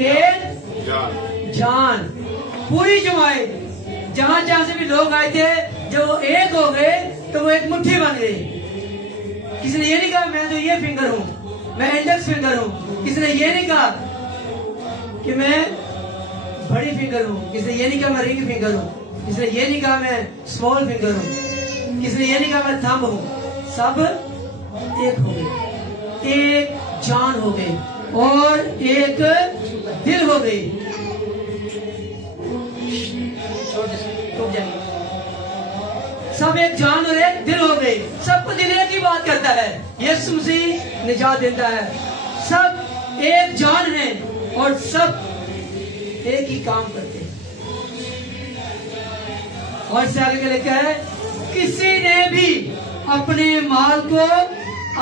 एक जान। पूरी जमायत जहां जहां से भी लोग आए थे, जब वो एक हो गए तो वो एक मुट्ठी बन गई। किसी ने ये नहीं कहा मैं तो ये फिंगर हूं, मैं इंडेक्स फिंगर हूं। किसी ने ये नहीं कहा कि मैं बड़ी फिंगर हूं, किसी ने ये नहीं कहा मैं रिंग फिंगर हूं, किसी ने ये नहीं कहा मैं स्मॉल फिंगर हूं, किसी ने ये नहीं कहा मैं थंब हूं। सब एक हो गए, एक जान हो गई और एक दिल हो गई। सब एक जान और एक दिल हो गए। सबको दिल एक ही बात करता है, यीशु मसीह निजात देता है। सब एक जान है और सब एक ही काम करते हैं। और इससे आगे क्या लिखा है, किसी ने भी अपने माल को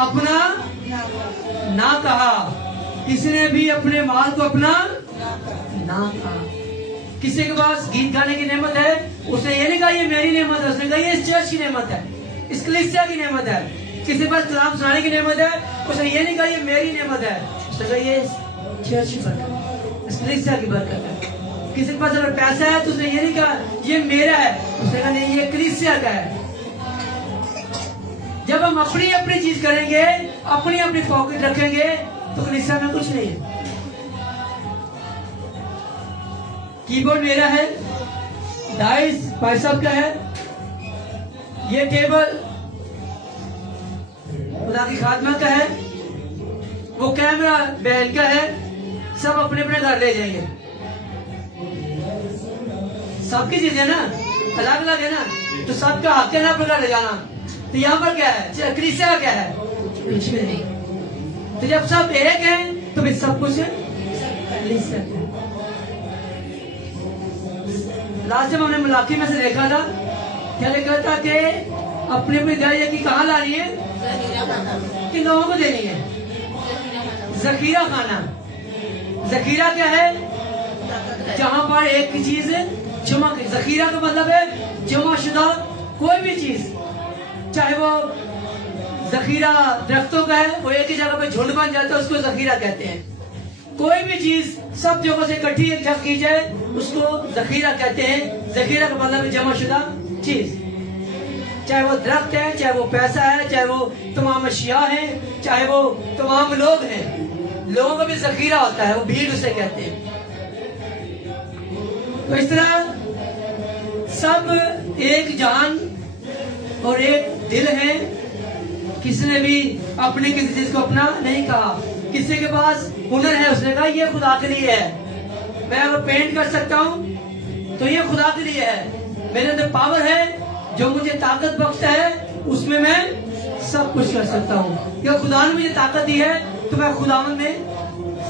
अपना ना कहा, किसी ने भी अपने माल को अपना ना कहा। किसी के पास गीत गाने की नेमत है, उसने ये नहीं कहा ये मेरी नेमत है, उसने कहा ये इस चर्च की नेमत है, इस कलीसिया की नेमत है। किसी के पास कलाम सुनाने की नेमत है, उसने ये नहीं कहा ये मेरी नेमत है, उसने कहा ये चर्च की बरकत है, इस कलीसिया की बरकत है। किसी के पास अगर पैसा है तो उसने ये नहीं कहा ये मेरा है, उसने कहा नहीं ये कलीसिया का है। जब हम अपनी अपनी चीज करेंगे, अपनी अपनी पॉकेट रखेंगे तो कलीसिया में कुछ नहीं है। कीबोर्ड मेरा है, डाइस भाई साहब का है, ये टेबल खुदा की खादमा का है, वो कैमरा बहन का है। सब अपने अपने घर ले जाएंगे, सबकी चीजें ना अलग अलग है ना, तो सबका हक है ना अपने घर ले जाना। तो यहाँ पर क्या है, कलीसिया का क्या है, कुछ भी नहीं। तो जब सब एक हैं तो फिर सब कुछ कलीसिया का है। लास्ट टाइम हमने मुलाकी में से देखा था, क्या लिखा था कि अपनी अपनी दया की कहाँ लानी है, कि लोगों को देनी है। जखीरा खाना, जखीरा क्या है, जहां पर एक चीज जमा, जखीरा का मतलब है जमा शुदा कोई भी चीज, चाहे वो जखीरा दरख्तों का है, वो एक ही जगह पे झुंड बन जाता है, उसको जखीरा कहते हैं। कोई भी चीज सब जगहों से इकट्ठी एक जगह की जाए उसको जखीरा कहते हैं। जखीरा का मतलब है जमा शुदा चीज, चाहे वो दरख्त है, चाहे वो पैसा है, चाहे वो तमाम अशिया है, चाहे वो तमाम लोग हैं। लोगों का भी जखीरा होता है, वो भीड़ उसे कहते हैं। तो इस तरह सब एक जान और एक दिल है। किसी ने भी अपनी किसी चीज को अपना नहीं कहा। किसी के पास हुनर है, उसने कहा ये खुदा के लिए है। मैं अगर पेंट कर सकता हूँ तो ये खुदा के लिए है। मेरे अंदर पावर है जो मुझे ताकत बख्शता है, उसमें मैं सब कुछ कर सकता हूँ। क्योंकि खुदा ने मुझे ताकत दी है तो मैं खुदावन में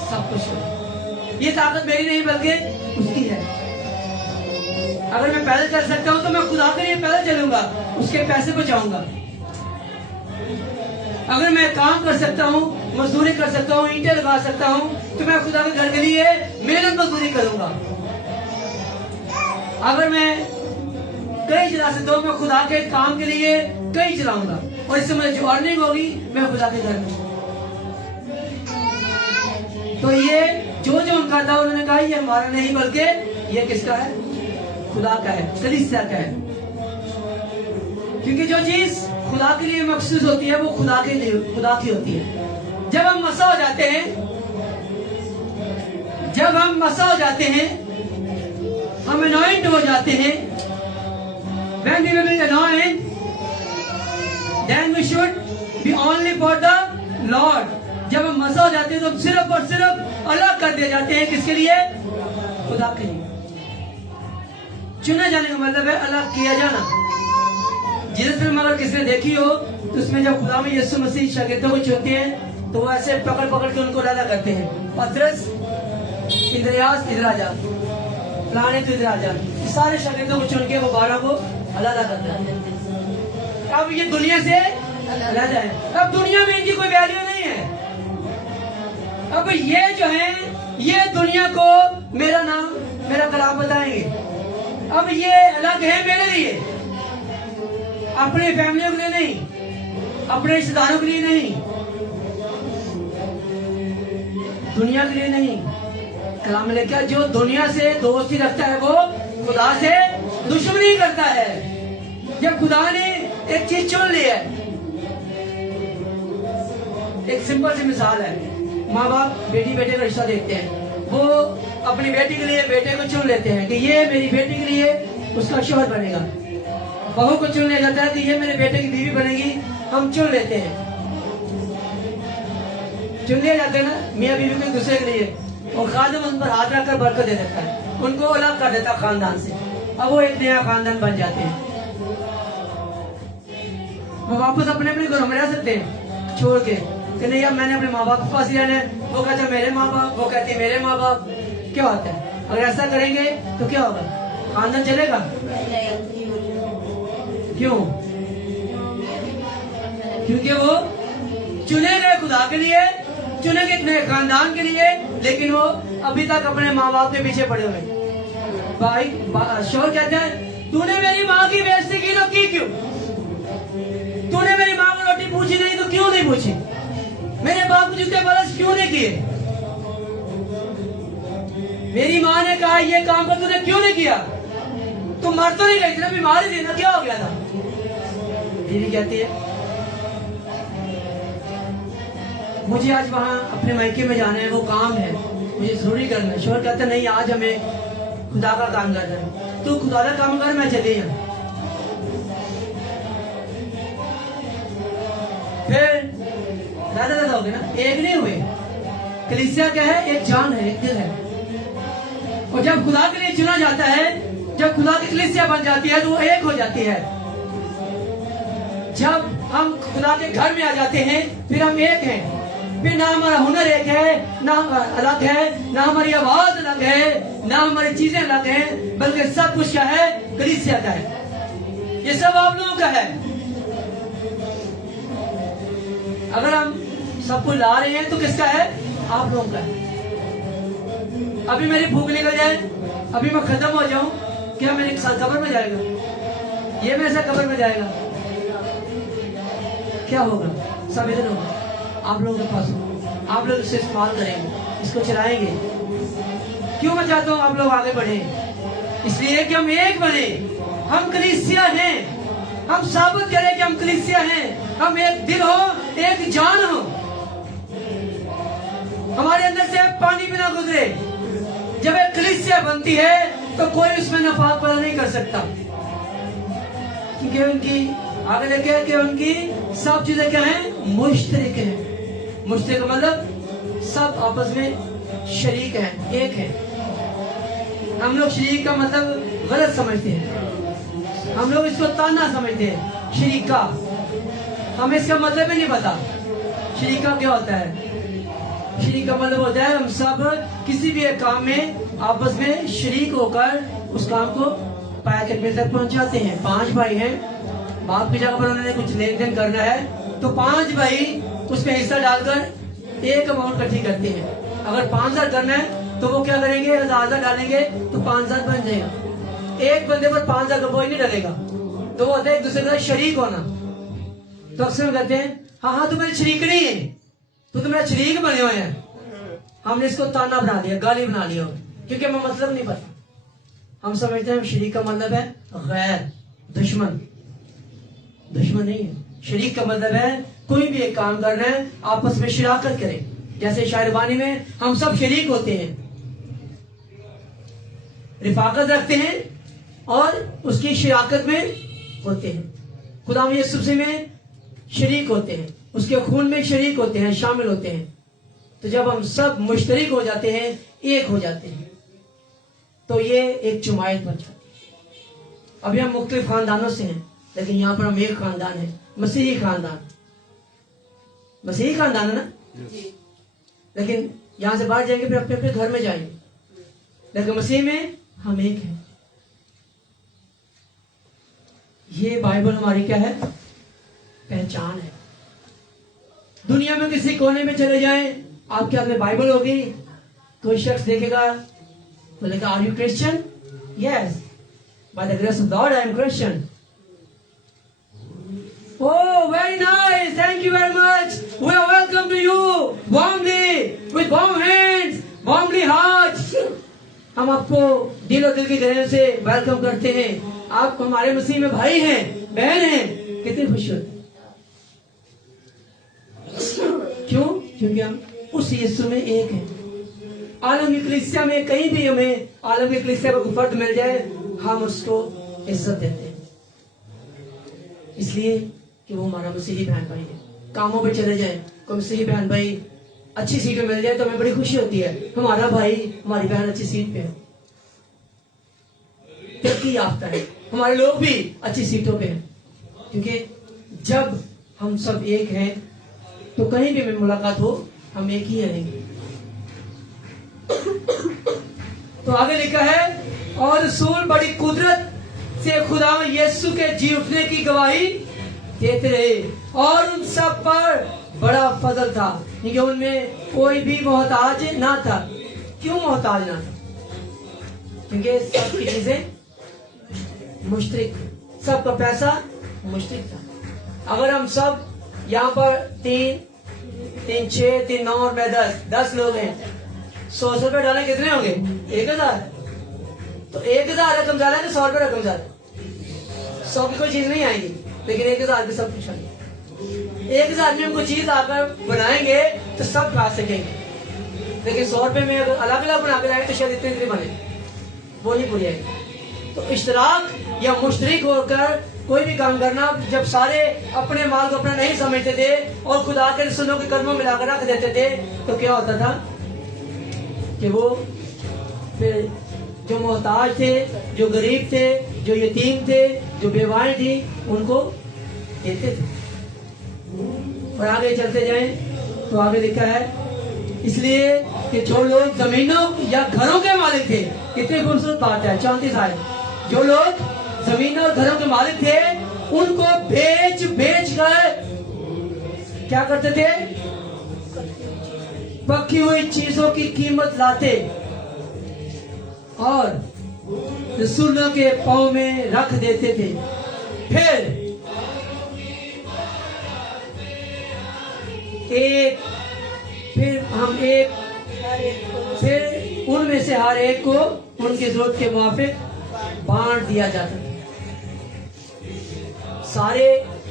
सब कुछ करूँ। ये ताकत मेरी नहीं बल्कि उसकी है। अगर मैं पैदल चल सकता हूँ तो मैं खुदा के लिए पैदल चलूंगा, उसके पैसे बचाऊंगा। अगर मैं काम कर सकता हूँ, मजदूरी कर सकता हूँ, ईंटें लगा सकता हूँ, तो मैं खुदा के घर के लिए मेहनत मजदूरी करूंगा। अगर मैं कई चला सकता हूँ, मैं खुदा के काम के लिए कहीं चलाऊंगा और इससे मुझे जो अर्निंग होगी मैं खुदा के घर में। तो ये जो उनका था उन्होंने कहा ये हमारा नहीं बल्कि ये किसका है? खुदा का है, कलीसिया का है। क्योंकि जो चीज खुदा के लिए मखसूस होती है वो खुदा के लिए खुदा की होती है। जब हम मसा हो जाते हैं, जब हम मसा हो जाते हैं, हम अनॉइंट हो जाते हैं, when we will be anointed, then we should be only for the Lord। जब हम मसा हो जाते हैं तो हम सिर्फ और सिर्फ अलग कर दिए जाते हैं, किसके लिए? खुदा के लिए। चुना जाने का मतलब है अलग किया जाना। जीसस फिल्म अगर किसी ने देखी हो तो उसमें जब खुदा में यीशु मसीह शागिर्दों को चुनते हैं तो वो ऐसे पकड़ पकड़ के उनको अलग करते हैं। पतरस, इंद्रियास इधर आ जा, फलाने तो इधर आ जा, सारे शागिर्दों को चुन के वो 12 को अलग करता है। अब ये दुनिया से अलग है, अब दुनिया में इनकी कोई वैल्यू नहीं है। अब ये जो है ये दुनिया को मेरा नाम मेरा कलाम बताएंगे। अब ये अलग है मेरे लिए, अपने फैमिलियों के लिए नहीं, अपने रिश्तेदारों के लिए नहीं, दुनिया के लिए नहीं। कलाम में लिखा जो दुनिया से दोस्ती रखता है वो खुदा से दुश्मनी करता है। जब खुदा ने एक चीज चुन ली है, एक सिंपल सी मिसाल है, माँ बाप बेटी बेटे का रिश्ता देखते हैं, वो अपनी बेटी के लिए बेटे को चुन लेते हैं कि ये मेरी बेटी के लिए उसका शौहर बनेगा। बहू को चुन लिया जाता है कि ये मेरे बेटे की बीवी बनेगी, हम चुन लेते हैं, चुन लिया जाता है ना मियाँ बीवी को दूसरे के लिए, और खादिम उन पर हाथ रखकर बरकत दे देता है, उनको अलग कर देता खानदान से। अब वो एक नया खानदान बन जाते हैं, वो वापस अपने अपने घरों में रह सकते हैं छोड़ के कि नहीं अब मैंने अपने माँ बाप के पास ही रहना है। वो कहते हैं मेरे माँ बाप, वो कहती है मेरे माँ बाप। क्या होता है अगर ऐसा करेंगे तो क्या होगा? खानदान चलेगा? क्यों? क्योंकि वो चुने गए खुदा के लिए, चुने गए एक नए खानदान के लिए, लेकिन वो अभी तक अपने माँ बाप के पीछे पड़े हुए। भाई शोर कहते हैं तूने मेरी माँ की बेइज्जती की तो की क्यों? तूने मेरी माँ को रोटी पूछी नहीं तो क्यों नहीं पूछी? मेरे बाप को जूते बरस क्यों नहीं किए? मेरी माँ ने कहा ये काम कर, तूने क्यों नहीं किया? तू मर तो नहीं गई थी ना, बीमारी थी ना, क्या हो गया था? दीदी कहती है मुझे आज वहाँ अपने मायके में जाना है, वो काम है, मुझे जरूरी करना है। शोर कहता नहीं आज हमें खुदा का काम करना है। तू खुदा का काम कर, मैं चली जाऊँ। फिर दादा हो गए ना, एक नहीं हुए। कलीसिया क्या है? एक जान है, एक दिल है। और जब खुदा के लिए चुना जाता है, जब खुदा की कलीसिया बन जाती है तो वो एक हो जाती है। जब हम खुदा के घर में आ जाते हैं फिर हम एक हैं। फिर ना हमारा हुनर एक है, ना अलग है, ना हमारी आवाज अलग है, ना हमारी चीजें अलग हैं, बल्कि सब कुछ क्या है? कलीसिया का है। ये सब आप लोगों का है। अगर हम सबको ला रहे हैं तो किसका है? आप लोगों का है। अभी मेरी भूख निकल जाए, अभी मैं खत्म हो जाऊं, क्या मेरे साथ कब्र में जाएगा? ये मेरे साथ कब्र में जाएगा? क्या होगा? सब इधर होगा, आप लोगों के पास होगा, आप लोग इसे इस्तेमाल करेंगे, इसको चलाएंगे। क्यों मैं चाहता हूँ आप लोग आगे बढ़े? इसलिए कि हम एक बने, हम कलीसिया हैं, हम साबित करें कि हम कलीसिया हैं, हम एक दिल हो, एक जान हो, हमारे अंदर से पानी भी ना गुजरे। जब एक कलीसिया बनती है तो कोई उसमें नफाक पैदा नहीं कर सकता, क्योंकि उनकी आगे लेके कि उनकी सब चीजें क्या है? मुश्तरक है। मुश्तरक का मतलब सब आपस में शरीक हैं, एक है। हम लोग शरीक का मतलब गलत समझते हैं, हम लोग इसको ताना समझते हैं शरीका। हमें इसका मतलब ही नहीं पता शरीका क्या होता है। शरीक का मतलब होता है हम सब किसी भी एक काम में आपस में शरीक होकर उस काम को पाया करने तक पहुंचाते हैं। 5 भाई हैं, बाप की जगह पर उन्होंने कुछ लेन देन करना है तो 5 भाई उसमें हिस्सा डालकर एक अमाउंट इकट्ठी करते हैं। अगर 5,000 करना है तो वो क्या करेंगे? 1,000 डालेंगे तो 5,000 बन जाएगा। एक बंदे पर 5,000 का बोझ नहीं डलेगा। तो वो होता है एक दूसरे का शरीक होना। तो अक्सर हम कहते हैं हाँ हाँ तू मेरी शरीक नहीं है, तू तो मेरा शरीक बने हुए हैं। हमने इसको ताना बना दिया, गाली बना लिया, क्योंकि हमें मतलब नहीं पता। हम समझते हैं शरीक का मतलब है गैर, दुश्मन। दुश्मन नहीं है। शरीक का मतलब है कोई भी एक काम करना है आपस में शराकत करें। जैसे शायरबानी में हम सब शरीक होते हैं, रिफाकत रखते हैं और उसकी शराकत में होते हैं। खुदा यीशु में शरीक होते हैं, उसके खून में शरीक होते हैं, शामिल होते हैं। तो जब हम सब मुश्तरिक हो जाते हैं, एक हो जाते हैं, तो ये एक जुमायत बन जाती है। अभी हम मुख्तलिफ खानदानों से हैं, लेकिन यहाँ पर हम एक खानदान है, मसीही खानदान। मसीही खानदान है ना, लेकिन यहाँ से बाहर जाएंगे फिर अपने अपने घर में जाएंगे, लेकिन मसीह में हम एक हैं। ये बाइबल हमारी क्या है? पहचान है। दुनिया में किसी कोने में चले जाएं, आपके हाथ में बाइबल होगी, कोई शख्स देखेगा, बोलेगा are you Christian? Yes, by the grace of God I am Christian. Oh, very nice. Thank you very much. We are welcome to you warmly, with warm hands, warmly hearts. हम आपको दिलो दिल की गहराई से वेलकम करते हैं। आप हमारे मसीह में भाई हैं, बहन हैं। कितनी खुशी होती है। क्यों? क्योंकि हम उस यीशु में एक हैं। आलम की कलीसिया में कहीं भी हमें आलम की कलीसिया का फर्द मिल जाए, हम उसको इज्जत देते हैं, इसलिए कि वो हमारा मसीही बहन भाई है। कामों पे चले जाए, कोई मसीही बहन भाई अच्छी सीट में मिल जाए तो हमें बड़ी खुशी होती है, हमारा भाई हमारी बहन अच्छी सीट पे है, तरक्की याफ्ता है, हमारे लोग भी अच्छी सीटों पे हैं। क्योंकि जब हम सब एक हैं तो कहीं भी हमें मुलाकात हो, हम एक ही रहेंगे। तो आगे लिखा है, और रसूल बड़ी कुदरत से खुदा यीशु के जी उठने की गवाही देते रहे, और उन सब पर बड़ा फजल था, क्योंकि उनमें कोई भी मोहताज ना था। क्यों मोहताज ना था? क्योंकि सबकी चीजें मुश्तरिक, सबका पैसा मुश्तरिक था। अगर हम सब यहाँ पर 3, 6, 3, 9 और मैं 10 लोग हैं, 100 रुपए डाले कितने होंगे? 1000। तो 1000 रकम ज्यादा है तो 100 रुपए रकम ज्यादा। 100 की कोई चीज नहीं आएगी, लेकिन 1000 पे सब कुछ आएगी। 1000 में हम कोई चीज आकर बनाएंगे तो सब खा सकेंगे, लेकिन 100 रुपए में अगर अलग अलग बना के लाए तो शायद इतने बने, वो नहीं पूरी आएगी। तो इश्तराक या मुश्तरिक होकर कोई भी काम करना, जब सारे अपने माल को अपना नहीं समझते थे और खुदा के रसूलों के कदमों में लाकर रख देते थे, तो क्या होता था कि वो फिर जो मोहताज थे, जो गरीब थे, जो यतीम थे, जो बेवाएं थी, उनको देते थे। और आगे चलते जाएं तो आगे लिखा है, इसलिए कि जो लोग जमीनों या घरों के मालिक थे, कितनी खूबसूरत बात है। 34 आए, जो लोग जमीनों और घरों के मालिक थे, उनको बेच कर क्या करते थे? पकी हुई चीजों की कीमत लाते और रसूलों के पांव में रख देते थे। फिर उनमें से हर एक को उनकी जरूरत के मुताबिक बांट दिया जाता था। सारे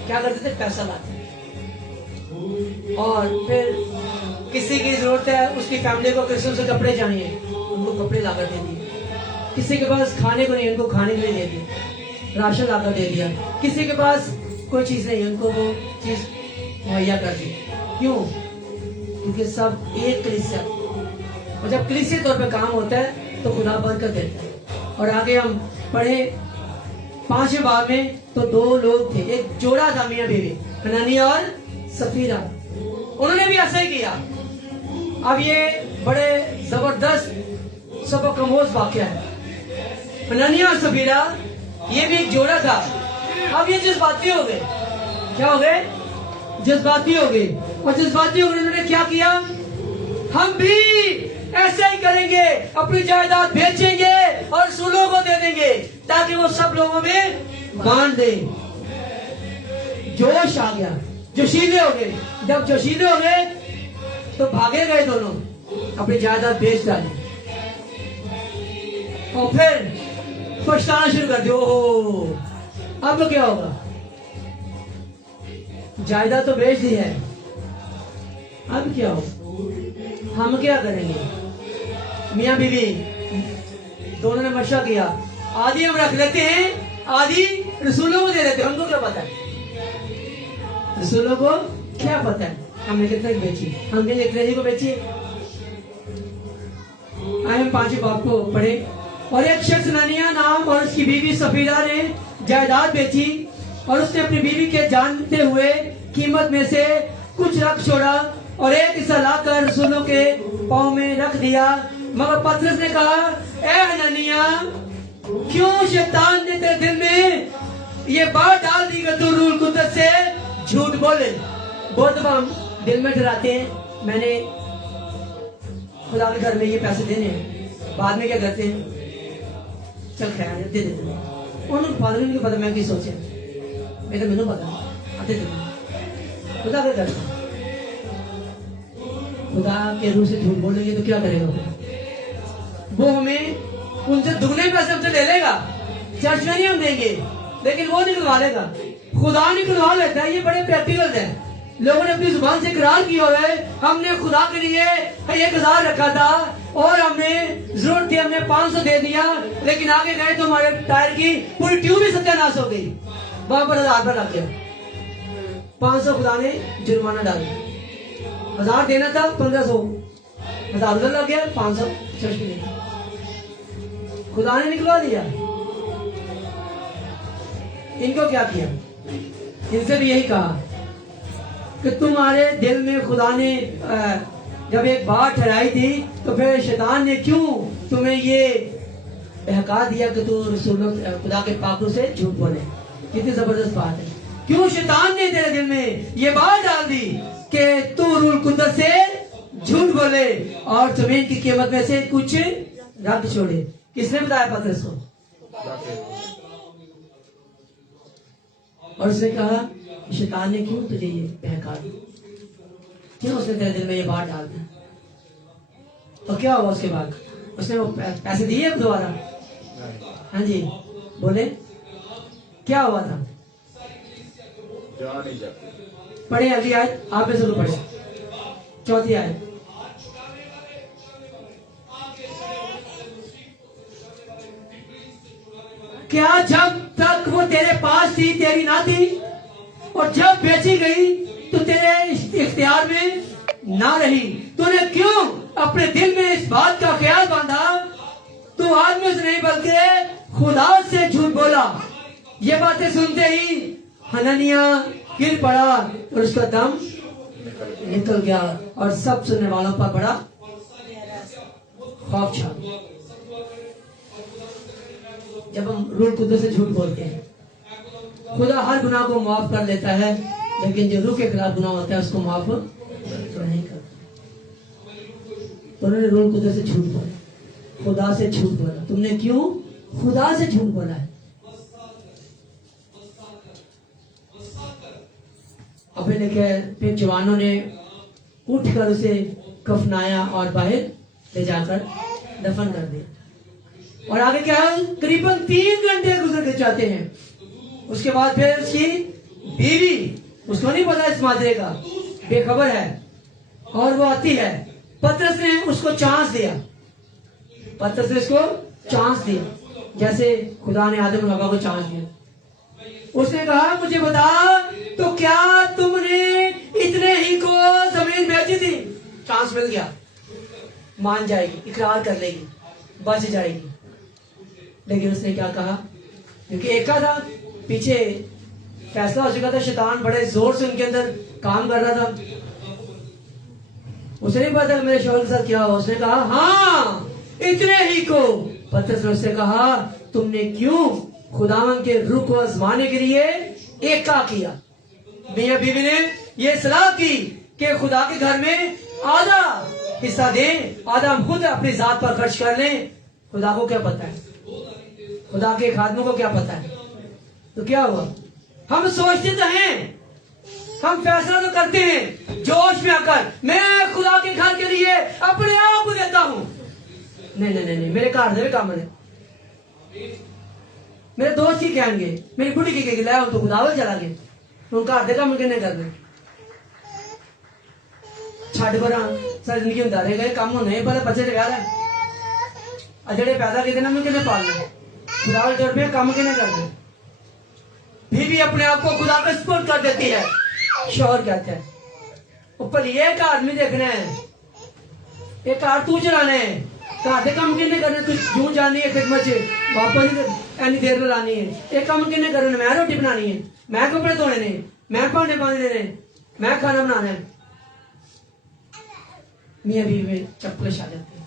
क्या करते थे? पैसा लाते, और फिर किसी की जरूरत है, उसकी फैमिली को किसी से कपड़े चाहिए, उनको कपड़े लाकर दे दिए। किसी के पास खाने को नहीं, उनको खाने के लिए दे दिया, राशन लाकर दे दिया। किसी के पास कोई चीज नहीं, उनको वो चीज मुहैया कर दी। क्यों? क्योंकि सब एक कलीसिया, और जब कलीसिया तौर पे काम होता है तो खुदा बरकत देता है। और आगे हम पढ़े 5वें बाब में, तो 2 लोग थे, एक जोड़ा था, मियां बीवी, हननिया और सफीरा। उन्होंने भी ऐसा ही किया। अब ये बड़े जबरदस्त सबक आमोज वाकया है। हननिया और सफीरा, ये भी एक जोड़ा था। अब ये जज्बाती हो गए। क्या हो गए? जज्बाती हो गए। और जज्बाती होकर उन्होंने क्या किया? हम भी ऐसा ही करेंगे, अपनी जायदाद बेचेंगे और रसूलों को दे देंगे ताकि वो सब लोगों में बांट दे। जोश आ गया, जोशीले हो गए। जब जोशीले हो गए तो भागे गए दोनों, अपनी जायदाद बेच डाली और फिर पछताना शुरू कर दिया। ओहो, अब क्या होगा? जायदाद तो बेच दी है, अब क्या हो? हम क्या करेंगे? मियां बीवी दोनों ने मशवरा किया, आधी हम रख लेते हैं, आधी रसूलों को दे देते हैं। उनको क्या पता है? रसूलों को क्या पता है हमने कितने की बेची? हम कहेंगे इतने को बेची। आए हम 5 बाप को पढ़े। और एक शख्स ननिया नाम और उसकी बीवी सफीदा ने जायदाद बेची और उसने अपनी बीवी के जानते हुए कीमत में से कुछ रख छोड़ा और एक हिस्सा लाकर रसूलों के पाँव में रख दिया। मगर पतरस ने कहा, ए हननिया, क्यों शैतान ने तेरे दिल में ये बात डाल दी कि तू रूह कुद्दस से झूठ बोले? बहुत दफा हम दिल में डराते हैं, मैंने खुदा के घर में ये पैसे देने हैं, बाद में क्या करते हैं? चल खैर दे देते हैं। उन्होंने फादर को पता मैं क्या सोचे, मैंने पता दे देते खुदा के घर। खुदा के रूह से झूठ बोलेंगे तो क्या करेगा? वो हमें उनसे दुगने पैसे हमसे ले लेगा, चर्च में नहीं हम देंगे, लेकिन वो निकलवा लेगा, खुदा निकलवा लेता है। ये बड़े प्रैक्टिकल है। लोगों ने अपनी जुबान से इकरार किया हुआ है, हमने खुदा के लिए 1000 रखा था और हमने जरूरत थी, हमने 500 दे दिया, लेकिन आगे गए तो हमारे टायर की पूरी ट्यूब ही सत्यानाश हो गई। वहां पर 1000 रुपया लग गया, 500 खुदा ने जुर्माना डाल दिया। 1000 देना था, 1500, 1000 उधर लग गया, 500 चर्च में देना। खुदा ने निकलवा दिया। इनको क्या किया? इनसे भी यही कहा कि तुम्हारे दिल में खुदा ने जब एक बात ठहराई थी तो फिर शैतान ने क्यों तुम्हें ये बहका दिया कि तू रसूलों खुदा के पाकों से झूठ बोले? कितनी जबरदस्त बात है। क्यों शैतान ने तेरे दिल में ये बात डाल दी कि तू रूह कुद्दस से झूठ बोले और जमीन की कीमत में से कुछ रख छोड़े? किसने बताया? पतरस को। और उसने कहा, शैतान ने क्यों तुझे ये बहका दी? क्यों उसने तेरे दिल में ये बात डाल दी? और क्या हुआ उसके बाद? उसने वो पैसे दिए दोबारा? हाँ जी, बोले क्या हुआ था? पढ़े अगली आयत, आप में से तो पढ़े, 4थी आयत। क्या जब तक वो तेरे पास थी तेरी ना थी, और जब बेची गई तो तेरे इख्तियार में ना रही? तूने क्यों अपने दिल में इस बात का ख्याल बांधा? तू आदमी से नहीं बल्कि खुदा से झूठ बोला। ये बातें सुनते ही हननिया गिर पड़ा और उसका दम निकल गया और सब सुनने वालों पर बड़ा खौफ छा। जब हम रूह कुद्दस से झूठ बोलते हैं, खुदा हर गुनाह को माफ कर लेता है, लेकिन जो रूह के खिलाफ गुनाह होता है उसको माफ नहीं करता। तो उन्होंने रूह कुद्दस से झूठ बोला, खुदा से झूठ बोला। तुमने क्यों खुदा से झूठ बोला है? अभी लेके फिर जवानों ने उठकर उसे कफनाया और बाहर ले जाकर दफन कर दिया। और आगे क्या है? करीबन 3 घंटे गुजर के जाते हैं। उसके बाद फिर उसकी बीवी, उसको नहीं पता इस माजरे का, बेखबर है, और वो आती है। पतरस ने उसको चांस दिया, पतरस ने उसको चांस दिया, जैसे खुदा ने आदम और हव्वा को चांस दिया। उसने कहा, मुझे बता, तो क्या तुमने इतने ही को जमीन बेची थी? चांस मिल गया, मान जाएगी, इकरार कर लेगी, बच जाएगी। लेकिन उसने क्या कहा? क्योंकि एक था, पीछे फैसला हो चुका था, शैतान बड़े जोर से उनके अंदर काम कर रहा था। उसे नहीं पता मेरे शौहर के साथ क्या हुआ। उसने कहा, हाँ इतने ही को। पतरस ने उससे कहा, तुमने क्यों खुदावन के रूह को आजमाने के लिए एका किया? मियां बीवी ने यह सलाह की कि खुदा के घर में आधा हिस्सा दें, आधा हम खुद अपनी जात पर खर्च कर लें। खुदा को क्या पता है? खुदा के खादमों को क्या पता है? तो क्या हुआ? हम सोचते तो हैं, हम फैसला तो करते हैं जोश में आकर, मैं खुदा के घर के लिए अपने आप को देता हूं। नहीं नहीं नहीं नहीं, मेरे घर दे काम ने, मेरे दोस्त ही कहेंगे, मेरी बुढ़ी की लै तो खुदावल चला गए, हूं घर दे काम किन्ने करने, छड़ पर सारी जिंदगी होंदा रहेगा, काम होने पर बच्चे ते ब्याह है जेड़े पैदा किए ना किन्ने पालने, खुदावल तौर पे काम किन्ने करने, फिर भी अपने आप को खुदा पे सपुर्द कर देती है। शोहर कहता है ऊपर ये घर में देखना है, ये घर तू चलाना है, घर के काम किन्ने करने, तू यूं जानी है खिदमत च वापस एनी देर लानी है, ये काम किन्ने करने, मैं रोटी बनानी है, मैं कपड़े धोने ने, मैं भांडे मांजने ने, मैं खाना बनाना है। मियां बीवी में चप्पलें आ जाती है,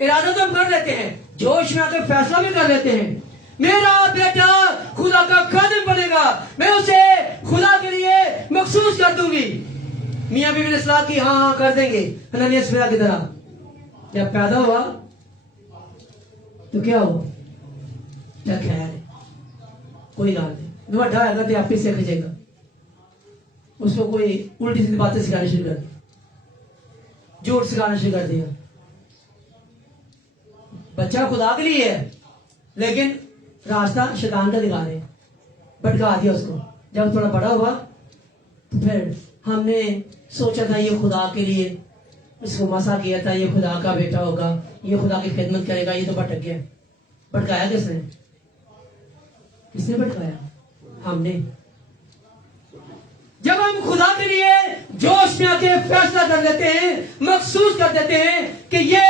इरादा तो हम कर लेते हैं, जोश में आकर फैसला भी कर लेते हैं, मेरा बेटा खुदा का खादिम बनेगा, मैं उसे खुदा के लिए मखसूस कर दूंगी। मियां बीवी ने सलाह की, हाँ हाँ कर देंगे। हनन्याह सफीरा की तरह जब पैदा हुआ तो क्या हुआ, क्या खैर है, कोई गाल नहीं, बड़ा होगा तो आप ही सीख जाएगा। उसको कोई उल्टी सीधी बातें सिखानी शुरू कर दी, झूठ सिखाना शुरू कर दिया। बच्चा खुदा के लिए है लेकिन रास्ता शैतान का दिखा रहे हैं, भटका दिया उसको। जब थोड़ा बड़ा हुआ तो फिर हमने सोचा था ये खुदा के लिए, इसको मसा किया था, ये खुदा का बेटा होगा, ये खुदा की खिदमत करेगा, ये तो भटक गया। भटकाया किसने? किसने भटकाया? हमने। जब हम खुदा के लिए जोश में आके फैसला कर लेते हैं, महसूस कर देते हैं कि ये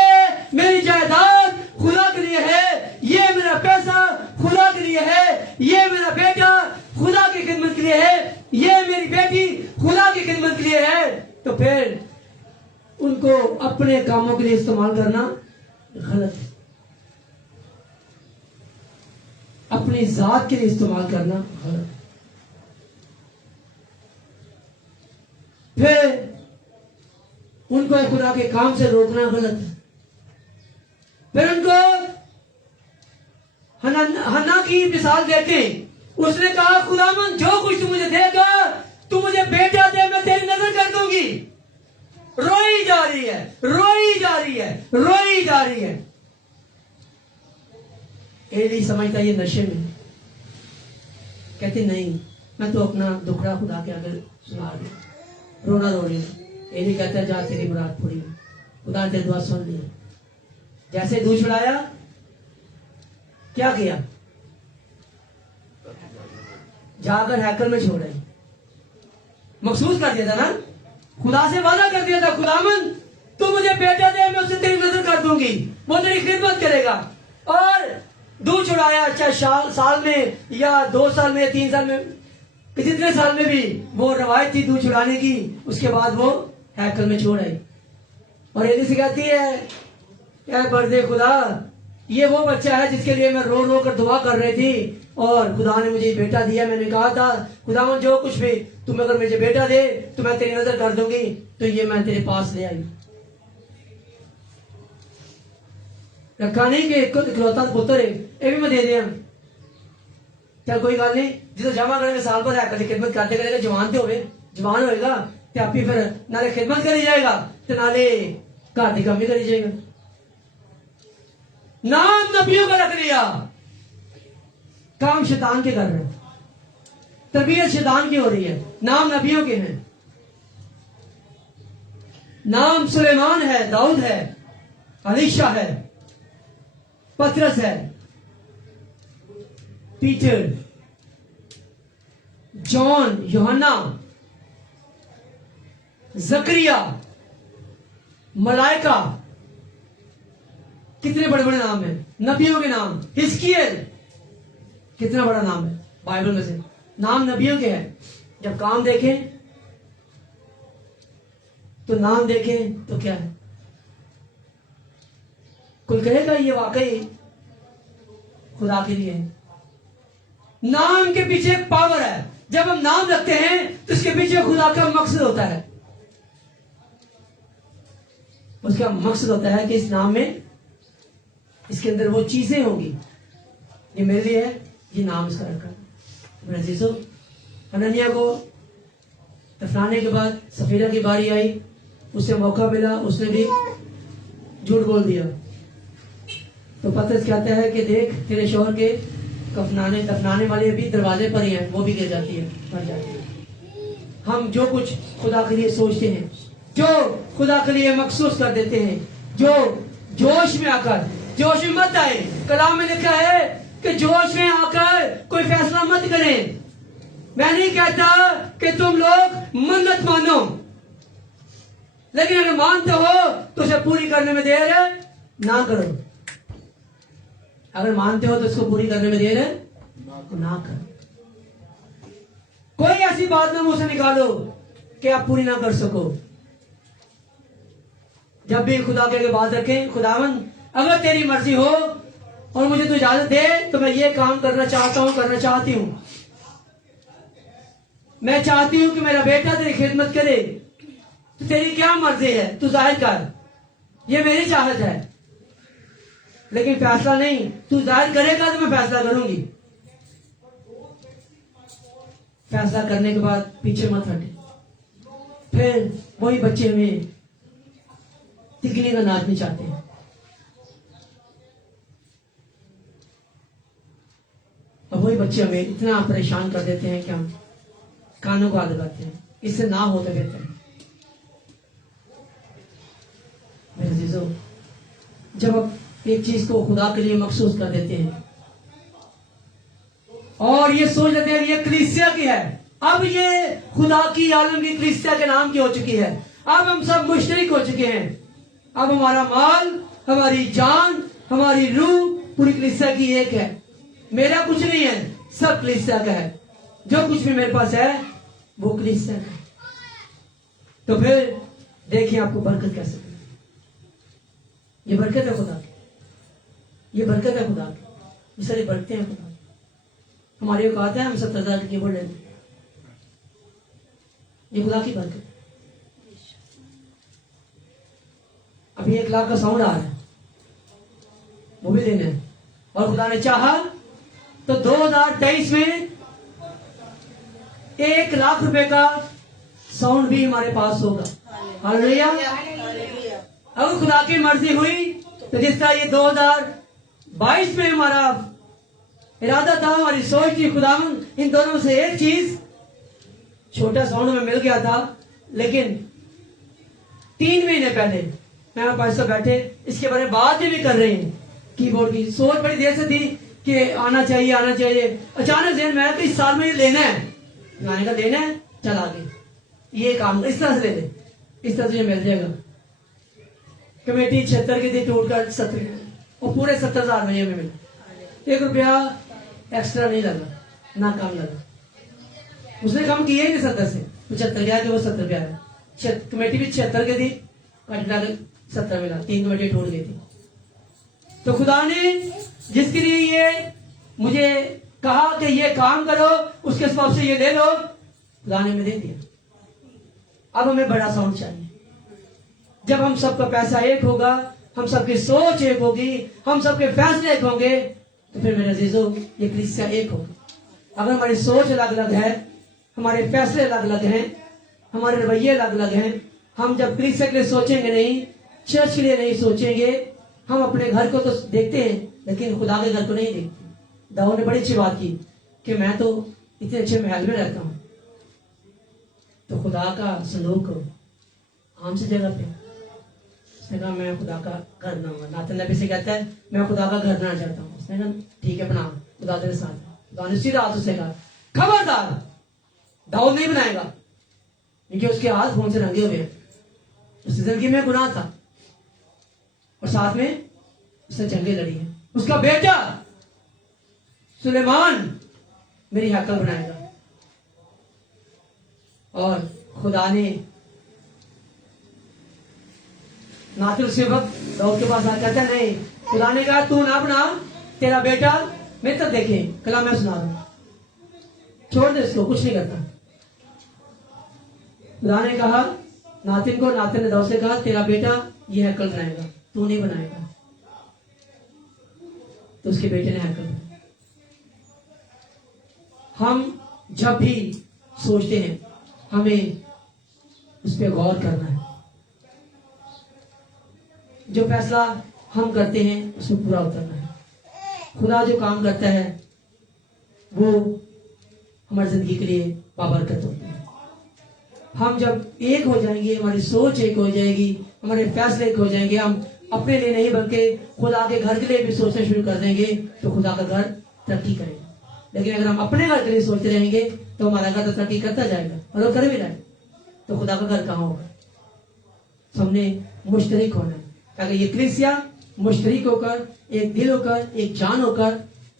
मेरी जायदाद खुदा के लिए है, ये मेरा पैसा खुदा के लिए है, ये मेरा बेटा खुदा की खिदमत के लिए है, ये मेरी बेटी खुदा की खिदमत के लिए है, तो फिर उनको अपने कामों के लिए इस्तेमाल करना गलत है, अपनी जात के लिए इस्तेमाल करना गलत है। फिर उनको खुदा के काम से रोकना गलत है। फिर उनको हन्ना की मिसाल देते, उसने कहा खुदावन जो कुछ तू मुझे देगा, तू मुझे बेटा दे, मैं तेरी नजर कर दूंगी। रोई जा रही है, रोई जा रही है, रोई जा रही है। एली समझता ये नशे में, कहती नहीं मैं तो अपना दुखड़ा खुदा के आगे सुना रही हूं, रोना रो रही हूं। एली कहता है जा तेरी मुराद पूरी, खुदा ने दुआ सुन ली। जैसे दूध छुड़ाया क्या किया, जाकर हैकल में छोड़ आई। महसूस कर दिया था ना, खुदा से वादा कर दिया था खुदावन तू मुझे बेटा दे, मैं उसे तेरी नजर कर दूंगी, वो तेरी खिदमत करेगा। और दूध छुड़ाया, चाहे साल में या 2 साल में 3 साल में, जितने साल में भी वो रवायत थी दूध छुड़ाने की, उसके बाद वो हैकल में छोड़ आई। और एली से कहती है क्या बर्दे खुदा, ये वो बच्चा है जिसके लिए मैं रो रो कर दुआ कर रही थी, और खुदा ने मुझे बेटा दिया। मैंने कहा था खुदा जो कुछ भी तुम अगर मुझे बेटा दे तो मैं तेरी नजर कर दूंगी, तो ये मैं तेरे पास ले आई। रखा नहीं कि इकलौता पुत्र है, ये भी मैं दे दिया, चल कोई गल नहीं, जो जमा करेंगे साल भर हैकल की खिदमत करते करेगा, जवान तो होवे, जवान होएगा तो आप ही फिर नाले खिदमत करी जाएगा तो नाले घर की कम भी करी जाएगा। नाम नबियों का रख लिया, काम शैतान के कर रहे हैं, तरबियत शैतान की हो रही है, नाम नबियों के हैं। नाम सुलेमान है, दाऊद है, अलीशा है, पतरस है, पीटर, जॉन, यूहन्ना, जकरिया, मलाइका, कितने बड़े बड़े नाम हैं, नबियों के नाम। हिजकियेल, कितना बड़ा नाम है बाइबल में से, नाम नबियों के हैं। जब काम देखें तो नाम देखें तो क्या है, कोई कहेगा ये वाकई खुदा के लिए है। नाम के पीछे एक पावर है, जब हम नाम रखते हैं तो इसके पीछे खुदा का मकसद होता है। उसका मकसद होता है कि इस नाम में, इसके अंदर वो चीजें होंगी, ये मेरे लिए है, ये नाम इसका रखा। हनन्याह को दफनाने के बाद सफीरा की बारी आई, उसे मौका मिला, उसने भी झूठ बोल दिया। तो पतरस कहता है कि देख तेरे शौहर के दफनाने वाले भी दरवाजे पर ही हैं, वो भी गिर जाती है, मर जाती है। हम जो कुछ खुदा के लिए सोचते हैं, जो खुदा के लिए मखसूस कर देते हैं, जो जोश में आकर, जोश में मत आए। कलाम में लिखा है कि जोश में आकर कोई फैसला मत करें। मैं नहीं कहता कि तुम लोग मन्नत मानो, लेकिन अगर मानते हो तो उसे पूरी करने में देर ना करो। अगर मानते हो तो उसको पूरी करने में देर ना करो। कोई ऐसी बात ना मुंह से निकालो कि आप पूरी ना कर सको। जब भी खुदा के बात रखें, खुदावन अगर तेरी मर्जी हो और मुझे तू इजाजत दे तो मैं ये काम करना चाहता हूं, करना चाहती हूं। मैं चाहती हूं कि मेरा बेटा तेरी खिदमत करे। तो तेरी क्या मर्जी है, तू जाहिर कर। ये मेरी चाहत है, लेकिन फैसला नहीं। तू जाहिर करेगा तो मैं फैसला करूंगी। फैसला करने के बाद पीछे मत हटे। फिर वही बच्चे में तिगने का नाचने चाहते हैं। और वही बच्चे हमें इतना परेशान कर देते हैं कि हम कानों को हाथ लगाते हैं। इससे ना हो तो बेहतर है। मेरे अजीजों, जब आप एक चीज को खुदा के लिए मखसूस कर देते हैं और ये सोच लेते हैं ये कलीसिया की है, अब ये खुदा की आलम की कलीसिया के नाम की हो चुकी है, अब हम सब मुश्तरिक हो चुके हैं, अब हमारा माल, हमारी जान, हमारी रूह पूरी कलीसिया की एक है, मेरा कुछ नहीं है, सब कलीसिया का है, जो कुछ भी मेरे पास है वो कलीसिया का है। तो फिर देखिए आपको बरकत कैसे मिलेगी। ये बरकत है खुदा की, ये बरकत है खुदा की, ये सारी बरकतें हैं खुदा की। हमारी औकात है हम 70,000 की कीबोर्ड ले लें, ये खुदा की बरकत। अभी 1 लाख का साउंड आ रहा है, वो भी लेना है, और खुदा ने चाहा तो 2023 में 1 लाख रुपए का साउंड भी हमारे पास होगा। हालेलुया। अगर खुदा की मर्जी हुई तो जिस तरह ये 2022 में हमारा इरादा था, हमारी सोच थी, खुदावन इन दोनों में से एक चीज छोटा साउंड में मिल गया था, लेकिन 3 महीने पहले मैं पास से बैठे इसके बारे में बात भी कर रहे हैं। कीबोर्ड की सोच बड़ी देर से थी कि आना चाहिए, आना चाहिए। अचानक जहन में आया कि इस साल में ये लेना है, गाने का लेना है, चल आगे ये काम इस तरह से ले ले, इस तरह से ये मिल जाएगा। कमेटी 76 की थी, टूट कर 70 और पूरे 70,000 में ये मिला। 1 रुपया एक्स्ट्रा नहीं लगा, ना कम लगा। उसने कम किया ही नहीं 70 से 75 गया, जो वो 70 पे आया। कमेटी भी 76 की थी, कटना 70 मिला, 3 कमेटी टूट गई थी। तो खुदा ने जिसके लिए ये मुझे कहा कि ये काम करो, उसके हिसाब से ये ले लो, खुदा ने हमें दे दिया। अब हमें बड़ा साउंड चाहिए। जब हम सबका पैसा एक होगा, हम सबकी सोच एक होगी, हम सबके फैसले एक होंगे, तो फिर मेरे अजीजों ये कलीसिया एक होगा। अगर हमारी सोच अलग अलग है, हमारे फैसले अलग अलग हैं, हमारे रवैये अलग अलग हैं, हम जब कलीसिया के लिए सोचेंगे नहीं, चर्च के लिए नहीं सोचेंगे, हम अपने घर को तो देखते हैं लेकिन खुदा के घर को नहीं देखते। दाऊद ने बड़ी अच्छी बात की कि मैं तो इतने अच्छे महल में रहता हूं, तो खुदा का संदूक आम सी जगह पे। उसने कहा मैं खुदा का घर बनाऊंगा। नातन नबी से कहता है मैं खुदा का घर बनाना चाहता हूँ। उसने कहा ठीक है बना, खुदा तेरे साथ है। खुदा ने सीधा हाथ उससे कहा खबरदार, दाऊद नहीं बनाएगा, क्योंकि उसके हाथ खून से रंगे हुए हैं। उसकी जिंदगी में गुनाह था और साथ में उसने जंगें लड़ी हैं। उसका बेटा सुलेमान मेरी हैकल बनाएगा। और खुदा ने नातिल उसी वक्त दाऊद के पास आकर कहता नहीं, खुदा ने कहा तू ना बना, तेरा बेटा मेरे तक देखे, कला मैं सुना दूं, छोड़ दे इसको, कुछ नहीं करता। खुदा ने कहा नातिन को, नातिन ने दाऊद से कहा तेरा बेटा ये हैकल बनाएगा, तू नहीं बनाएगा। तो उसके बेटे ने हैकल बनाया। हम जब भी सोचते हैं हमें उस पर गौर करना है। जो फैसला हम करते हैं उसमें पूरा उतरना है। खुदा जो काम करता है वो हमारी जिंदगी के लिए बाबरकत होती है। हम जब एक हो जाएंगे, हमारी सोच एक हो जाएगी, हमारे फैसले एक हो जाएंगे, हम अपने लिए नहीं बल्कि खुदा के घर के लिए भी सोचना शुरू कर देंगे, तो खुदा का घर तरक्की करेगा। लेकिन अगर हम अपने घर के लिए सोचते रहेंगे तो हमारा घर तो तरक्की करता जाएगा, और वो कर भी रहा है, तो खुदा का घर कहाँ होगा। तो हमने मुश्तरिक होना है। अगर ये कलीसिया मुश्तरिक होकर, एक दिल होकर, एक जान होकर,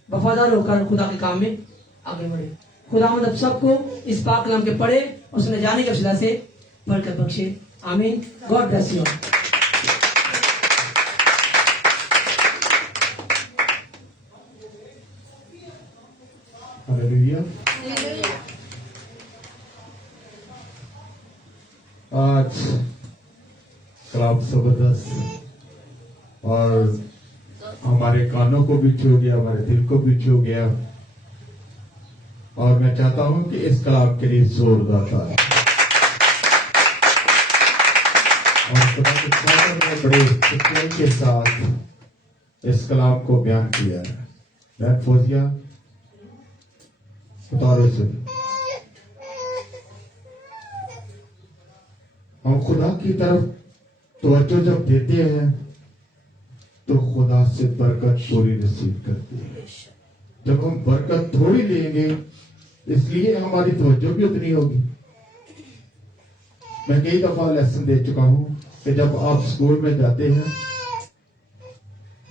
वफादार होकर खुदा के काम में आगे बढ़े। खुदा हम सबको इस पाक कलाम के पढ़े और सुने जाने के वसीला से बरकत बख्शे। आमीन। God bless you. हालेलुया। आज कलाम जबरदस्त और हमारे कानों को भी छू गया, हमारे दिल को भी छू गया, और मैं चाहता हूं कि इस कलाम के लिए जोरदार ताली। और खुदा के सामने में बड़े सुकून के साथ इस कलाम को बयान किया है। बहन फौजिया उतारो इसे। हम खुदा की तरफ तवज्जो जब देते हैं तो खुदा से बरकत पूरी नसीब करती है। जब हम बरकत थोड़ी लेंगे इसलिए हमारी तवज्जो भी उतनी होगी। मैं कई दफा लेसन दे चुका हूं कि जब आप स्कूल में जाते हैं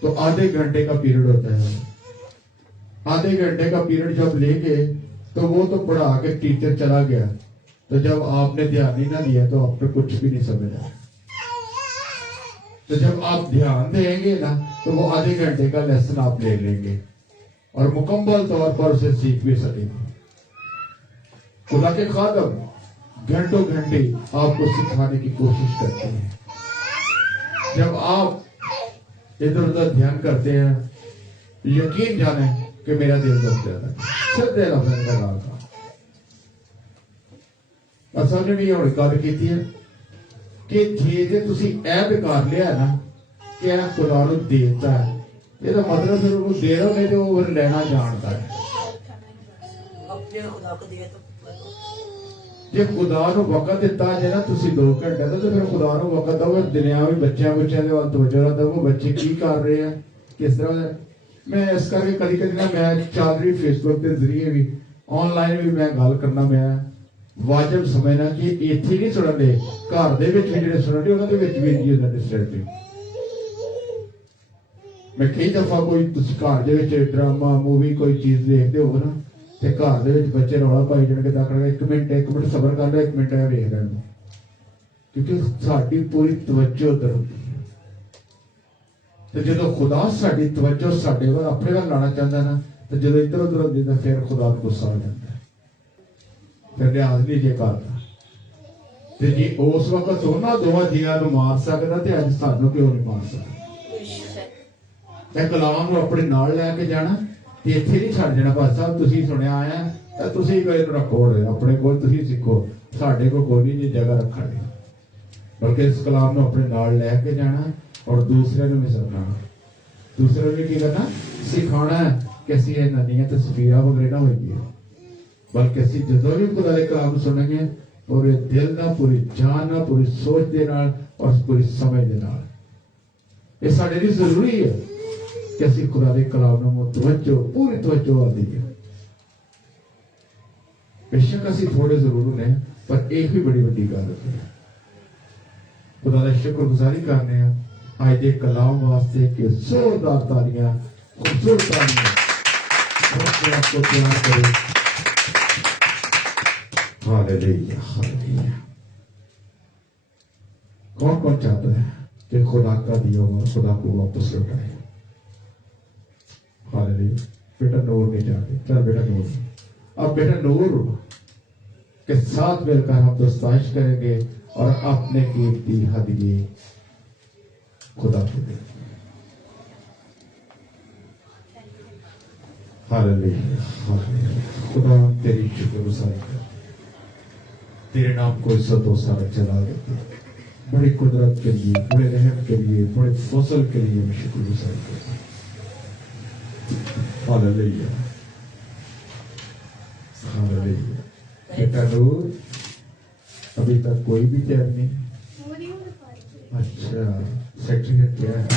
तो आधे घंटे का पीरियड होता है। आधे घंटे का पीरियड जब लेंगे तो वो तो पढ़ा के टीचर चला गया, तो जब आपने ध्यान ही ना दिया तो आपने कुछ भी नहीं समझा। तो जब आप ध्यान देंगे ना तो वो आधे घंटे का लेसन आप ले लेंगे और मुकम्मल तौर पर उसे सीख भी सकेंगे। खुदा के खादम घंटों घंटे आपको सिखाने की कोशिश करते हैं। जब आप इधर उधर ध्यान करते हैं, यकीन जाने कि मेरा दिल दुख जाता है। सिर्फ दिल अपने का असल ने भी और गल की है कि जे तुसी ऐ बेकार लिया ना कि यह खुदा नूं देता है, ਇਹਦਾ मतलब फिर वो दे रहा नहीं तो वो लेना जानता है। जे खुदा नूं वक्त दिता जे ना तुसी 2 घंटे तो फिर खुदा नूं वक्त दो। दुनियावी बच्चों दे वाल तवज्जो ना दो, बच्चे की कर रहे हैं, किस तरह। मैं इस करके कभी कभी ना मैं चल रही फेसबुक के जरिए भी ऑनलाइन भी मैं गल करना मैं वाजिब समझना कि इत्थे नहीं सुनते, घर दे विच भी जिहड़े सुनते उन्हां दे विच भी जी उन्हां डिस्टर्बिंग। मैं कई दफा कोई तुसी घर दे विच ड्रामा मूवी कोई चीज देखते हो ना ते घर दे विच बच्चे रौला पाई जाणगे, तां एक मिनट सबर कर लो, 1 मिनट वेख लैण, क्योंकि साडी पूरी तवज्जो उधर होंदी है। तो जो खुदा साडी तवज्जो साडे वल अपने वल लाना चाहता ना, तो जो इधर उधर होंदी तो फिर खुदा को गुस्सा आ जाता है, फिर लिहाज नहीं जे करदा। ते जे उस वक्त उन्हां दोवां जियां नूं मार सकदा ते अज सानूं क्यों नहीं मार सकदा। कलाम नूं अपने नाल लैके जाना ते इत्थे नहीं छड्ड जाना। बस साहब तुसीं सुनिया आया तां तुसीं कोई रखो अपने कोल, तुसीं सीखो, साडे कोल कोई नहीं जगह रखण दी, बल्कि इस कलाम नूं अपने नाल लैके जाना और दूसरे नूं भी सिखाना। दूसरे नूं की करना सिखाना कि असीं इन्हां दीयां तस्वीरां वगैरह ना होईए, बल्कि असीं जदों भी खुदा दे कलाम सुनांगे पूरे दिल नाल, पूरी जान नाल, पूरी सोच दे नाल और पूरी समझ दे नाल। ये साडे लिए जरूरी है कि असीं खुदा दे कलाम नूं तवज्जो पूरी तवज्जो नाल दईए। बेशक असीं थोड़े जरूर ने, पर एक ही बड़ी वड्डी गल है। खुदा दा शुक्रगुजारी करने हैं आज दे कलाम वास्ते कि जोरदार तालियां, खूबसूरत तालियां अपने आप को तैयार करें। Hallelujah, hallelujah. कौन कौन चाहता है कि खुदा का दिया हुआ खुदा को वापस लौटाए? हालेलुया। बेटा नूर नहीं चाहते, चल बेटा नूर। अब बेटा नूर के साथ मिलकर हम दोस्ताइश करेंगे और अपने कीमती हदिये खुदा को देंगे। Hallelujah, hallelujah. खुदा तेरी शुक्रगुजारी कर। तेरे नाम को इज्जत और सारा चला देते हैं। बड़ी कुदरत के लिए, बड़े रहम के लिए, बड़े फजल के लिए मैं शुक्रगुजार करता हूँ। Hallelujah, hallelujah. बेटा नूर, अभी तक कोई भी तैयार नहीं। अच्छा, सेक्रेटरी क्या है?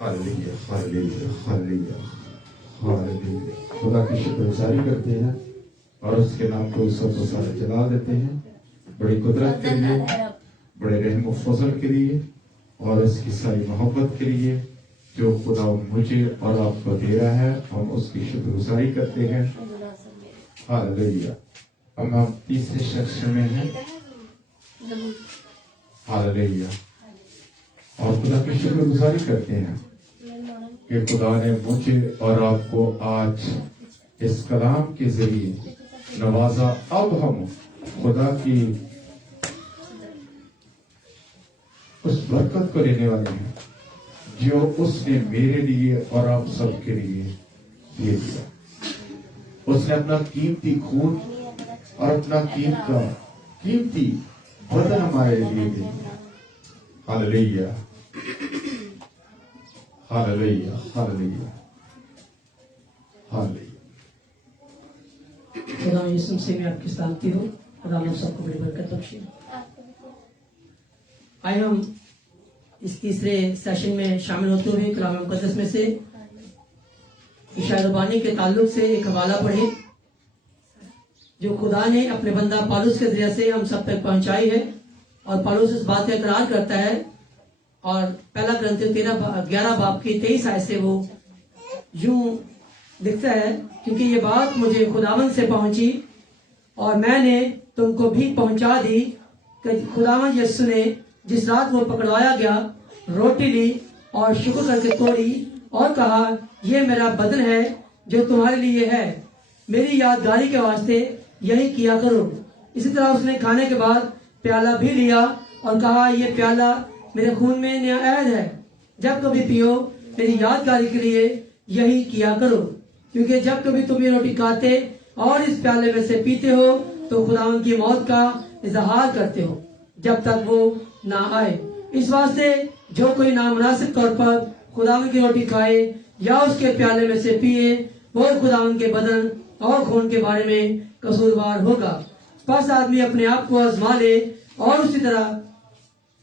Hallelujah, hallelujah, hallelujah, hallelujah. खुदा की शुक्रगुजारी करते हैं और उसके नाम को सब सारा जला देते हैं। बड़ी कुदरत के लिए, बड़े रहम व फजल के लिए और उसकी सारी मोहब्बत के लिए जो खुदा मुझे और आपको दे रहा है, हम उसकी शुक्रगुजारी करते हैं। हालेलुया। अब हम तीसरे शख्स में हैं। हालेलुया। और खुदा की शुक्रगुजारी करते हैं कि खुदा ने मुझे और आपको आज इस कलाम के जरिए नवाजा। अब हम खुदा की उस बरकत को लेने वाले हैं जो उसने मेरे लिए और आप सबके लिए दे दिया। उसने अपना कीमती खून और अपना कीमती बदन हमारे लिए दे दिया। Hallelujah, hallelujah, hallelujah, hallelujah. खुदा यीशु मसीह में आपकी शांति हो। खुदा हम सबको बड़ी बरकत बख्शे। आइए हम इस तीसरे सेशन में शामिल होते हुए कलाम मुकद्दस में से इशारा रब्बानी के ताल्लुक से एक हवाला पढ़े। जो खुदा ने अपने बंदा पालूस के जरिए से हम सब तक पहुंचाई है। और पालूस इस बात का इकरार करता है और पहला ग्रंथियों 11 बाब की 23 आयत से वो यूं लिखता है, क्योंकि ये बात मुझे खुदावन से पहुंची और मैंने तुमको भी पहुंचा दी कि खुदावन यीशु ने जिस रात वो पकड़वाया गया रोटी ली और शुक्र करके तोड़ी और कहा, ये मेरा बदन है जो तुम्हारे लिए है, मेरी यादगारी के वास्ते यही किया करो। इसी तरह उसने खाने के बाद प्याला भी लिया और कहा, ये प्याला मेरे खून में नया ऐद है, जब कभी पियो मेरी यादगारी के लिए यही किया करो। क्योंकि जब कभी तुम ये रोटी खाते और इस प्याले में से पीते हो तो खुदावन की मौत का इजहार करते हो जब तक वो ना आए। इस वास्ते जो कोई नामुनासिब तौर पर खुदावन की रोटी खाए या उसके प्याले में से पिए वो खुदावन के बदन और खून के बारे में कसूरवार होगा। बस आदमी अपने आप को आजमा ले और उसी तरह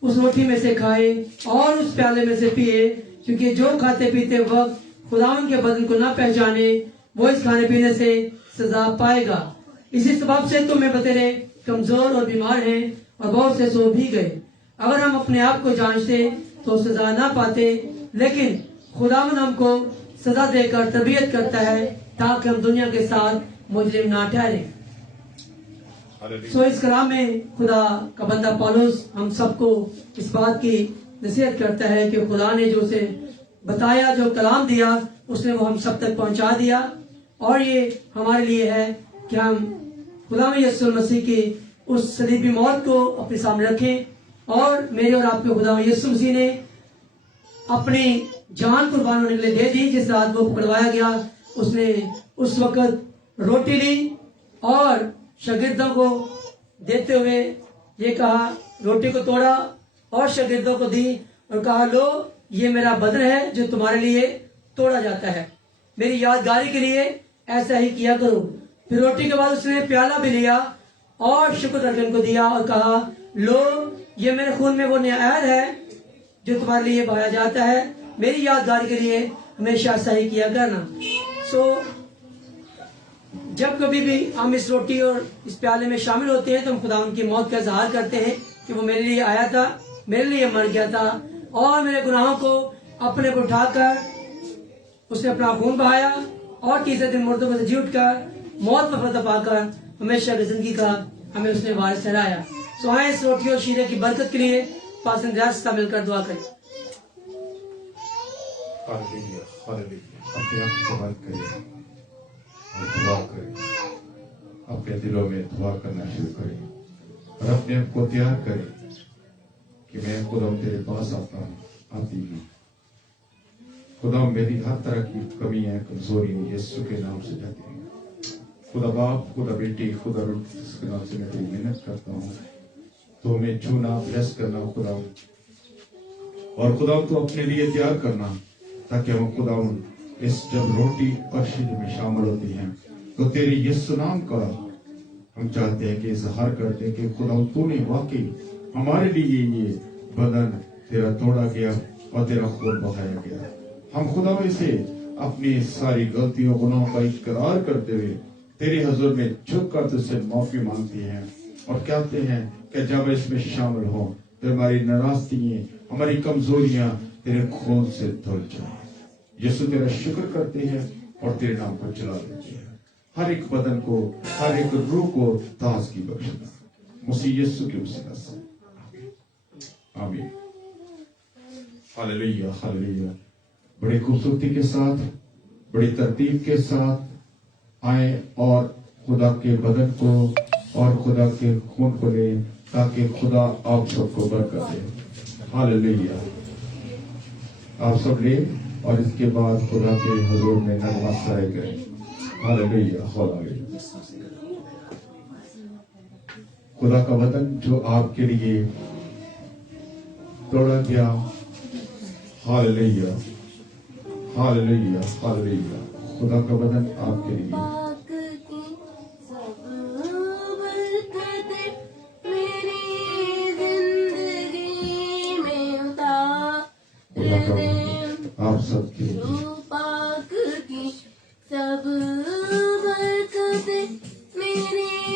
उस रोटी में से खाए और उस प्याले में से पिए, क्योंकि जो खाते पीते वक्त खुदावन के बदन को न पहचाने वो इस खाने पीने से सजा पाएगा। इसी सबब से तुम में बतेरे कमजोर और बीमार हैं और बहुत से सो भी गए। अगर हम अपने आप को जांचते तो सजा ना पाते, लेकिन खुदावन हमको सजा देकर तरबियत करता है ताकि हम दुनिया के साथ मुजरिम ना ठहरे। सो इस कलाम में खुदा का बंदा पौलुस हम सबको इस बात की नसीहत करता है कि खुदा ने जो उसे बताया, जो कलाम दिया, उसने वो हम सब तक पहुंचा दिया। और ये हमारे लिए है कि हम खुदा यीशु मसीह की उस सलीबी मौत को अपने सामने रखें। और मेरे और आपके खुदा यीशु मसीह ने अपनी जान कुर्बान होने के लिए दे दी। जिस रात वो पकड़वाया गया उसने उस वक्त रोटी ली और शागिर्दों को देते हुए ये कहा, रोटी को तोड़ा और शागिर्दों को दी और कहा, लो ये मेरा बदन है जो तुम्हारे लिए तोड़ा जाता है, मेरी यादगारी के लिए ऐसा ही किया करो। फिर रोटी के बाद उसने प्याला भी लिया और शुक्र करके उनको दिया और कहा, लो ये मेरे खून में वो नया ऐद है जो तुम्हारे लिए बहाया जाता है, मेरी यादगारी के लिए हमेशा ऐसा ही किया करना। सो जब कभी भी हम इस रोटी और इस प्याले में शामिल होते हैं तो हम खुदा उनकी मौत का इजहार करते हैं कि वो मेरे लिए आया था, मेरे लिए मर गया था और मेरे गुनाहों को अपने को उठाकर उसने अपना खून बहाया और तीसरे दिन मुर्दों में से जी उठकर मौत पर फतह पाकर हमेशा की जिंदगी का हमें उसने वारिस ठहराया। सो आए इस रोटी और शीरे की बरकत के लिए पास मिलकर दुआ करें। अपने आप को बंद करें और दुआ करें, अपने दिलों में दुआ करना शुरू करें और अपने आप को तैयार करें कि मैं खुदा तेरे पास आता हूँ, आती हूँ। खुदा मेरी हर तरह की कमी है, कमजोरी है, यीशु के नाम से जाती है। खुदा बाप, खुदा बेटी, खुदा रूह के नाम से मैं तेरी मेहनत करता हूँ, तो मैं छूना ब्लेस करना खुदा, और खुदा तो अपने लिए तैयार करना ताकि हम खुदा इस जब रोटी और शीरे में शामिल होती हैं तो तेरे यीशु नाम का हम चाहते हैं कि इजहार करते हैं कि खुदा तूने वाकई हमारे लिए ये बदन तेरा तोड़ा गया और तेरा खून बहाया गया। हम खुदा में से अपनी सारी गलतियों गुनाहों का इकरार करते हुए तेरे हजूर में झुककर तुझसे माफी मांगते हैं और कहते हैं कि जब इसमें शामिल हो तो हमारी नाराजगियां, हमारी कमजोरियां तेरे खून से धुल जाए। यीशु तेरा शुक्र करते हैं और तेरे नाम को चला देते हैं। हर एक बदन को, हर एक रूह को ताजगी बख्शना मसीह यीशु के वसीला से, आमीन। Hallelujah, hallelujah. बड़ी खूबसूरती के साथ, बड़ी तरतीब के साथ आए और खुदा के बदन को और खुदा के खून को ले ताकि खुदा आप सबको बरकत दे। हालेलुया। आप सब ले और इसके बाद खुदा के हुजूर में नतमस्तक करें। Hallelujah, hallelujah. खुदा का वतन जो आपके लिए तोड़ा गया, हालेलुया, हालेलुया, हालेलुया। खुदा का वतन आपके लिए आप सबके पाक की सब बरकतें मेरी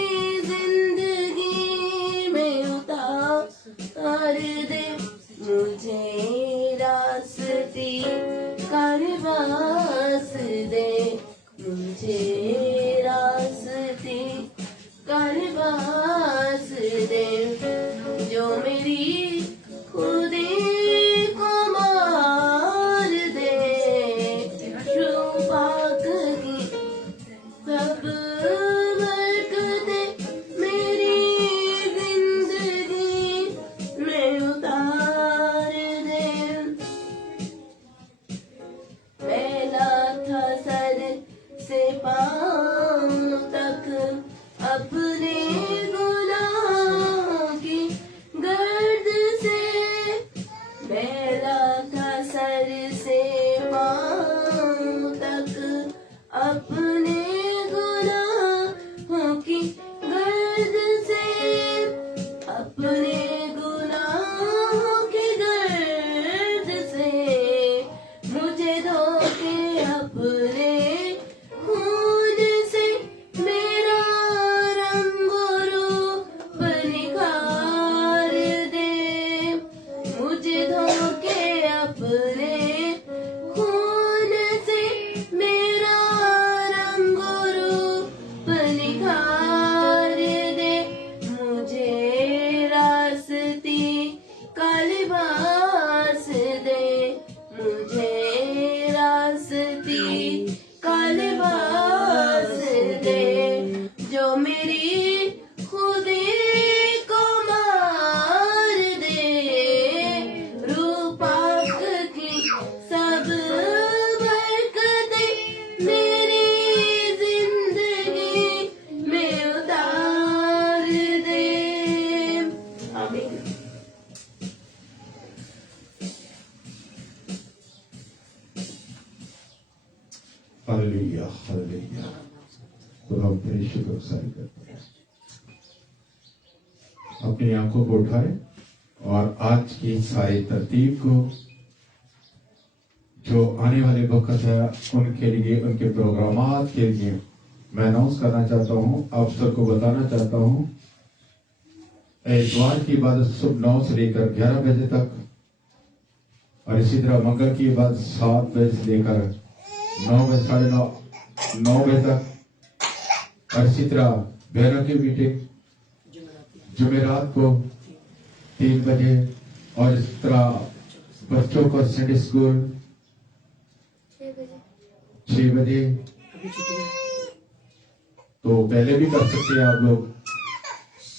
लिबास दे, जो मेरी खुदी को मार दे, रूह पाक की सब बरकतें मेरी जिंदगी में उतार दे। मैला था सर से पाँव तक अपने गुनाहों की गर्द से, मैला था सर से पाँव तक अपने गुनाहों की गर्द से, अपने गुनाहों की गर्द से मुझे धो के अपने खून से मेरा रंग रूप निखार दे, मुझे धो के अपने खून से मेरा रंग रूप निखार दे, मुझे रास्ती का लिबास दे, मुझे रास्ती का लिबास दे, जो मेरी खुदी को मार दे, रूह पाक की सब बरकतें मेरी जिंदगी में उतार दे। आमीन। Hallelujah hallelujah. खुदा हम तेरी शुक्रगुजारी करते हैं। अपनी आंखों को उठाए और आज की सारी तरतीब को जो आने वाले वक्त है उनके लिए, उनके प्रोग्रामात के लिए मैं अनाउंस करना चाहता हूँ, आप सबको बताना चाहता हूँ। इतवार की इबादत सुबह 9 से लेकर 11 बजे तक, और इसी तरह मंगल की इबादत 7 बजे से लेकर 9 बजे, 9:30 बजे तक, और इसी तरह बहनों की मीटिंग जुमेरात को 3 बजे, और इस तरह बच्चों को संडे स्कूल 6 बजे। तो पहले भी कर सकते हैं आप लोग।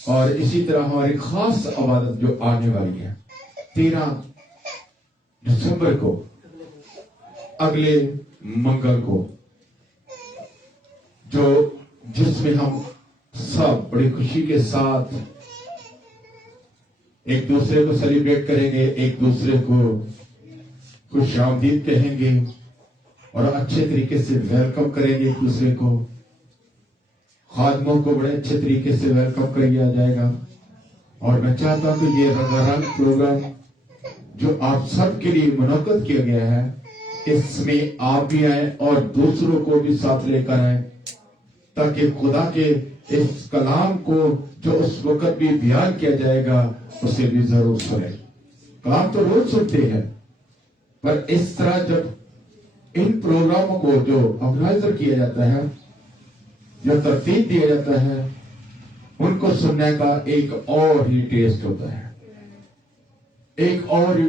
और इसी तरह हमारी खास इबादत जो आने वाली है 13 दिसंबर को, अगले मंगल को, जो जिसमें हम सब बड़ी खुशी के साथ एक दूसरे को सेलिब्रेट करेंगे, एक दूसरे को खुश आमदीद कहेंगे और अच्छे तरीके से वेलकम करेंगे एक दूसरे को। खादमों को बड़े अच्छे तरीके से वेलकम किया जाएगा। और मैं चाहता हूं कि ये रंगारंग प्रोग्राम जो आप सबके लिए मुनक्कद किया गया है, इसमें आप भी आए और दूसरों को भी साथ लेकर आए, ताकि खुदा के इस कलाम को जो उस वक्त भी बयान किया जाएगा उसे भी जरूर सुने। कलाम तो रोज सुनते हैं, पर इस तरह जब इन प्रोग्रामों को जो ऑर्गेनाइजर किया जाता है, जो तरतीब दिया जाता है, उनको सुनने का एक और ही टेस्ट होता है। एक और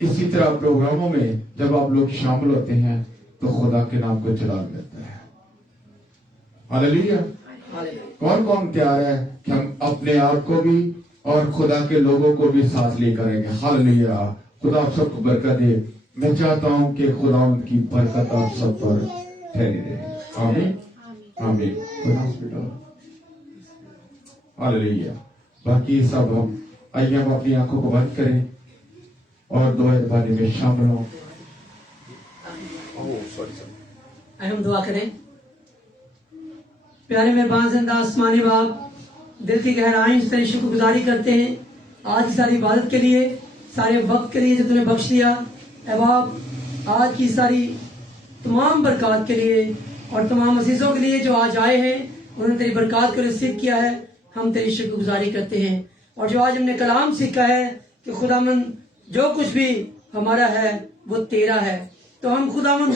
इसी तरह प्रोग्रामों में जब आप लोग शामिल होते हैं तो खुदा के नाम को जलाल मिलता है। हालेलुया। कौन कौन तैयार है कि हम अपने आप को भी और खुदा के लोगों को भी साथ लेकर आएंगे? हालेलुया। खुदा आप सबको बरकत दे। मैं चाहता हूं कि खुदा उनकी बरकत आप सब पर ठहरी रहे। आमीन आमीन। हालेलुया। बाकी सब हम आइए, हम अपनी आंखों को बंद करें और दुआ दबाने में शामिल हों। आइए हम दुआ करें। प्यारे मेहरबान जिंदा आसमानी बाप, दिल की गहराई से तेरी शुक्रगुजारी करते हैं आज की सारी इबादत के लिए, सारे वक्त के लिए जो तूने बख्श दिया। ऐ बाप, आज की सारी तमाम बरकत के लिए और तमाम अजीजों के लिए जो आज आए हैं, उन्होंने तेरी बरकत को रिसीव किया है, हम तेरी शुक्रगुजारी करते हैं। और जो आज हमने कलाम सीखा है कि खुदावन जो कुछ भी हमारा है वो तेरा है, तो हम खुदावन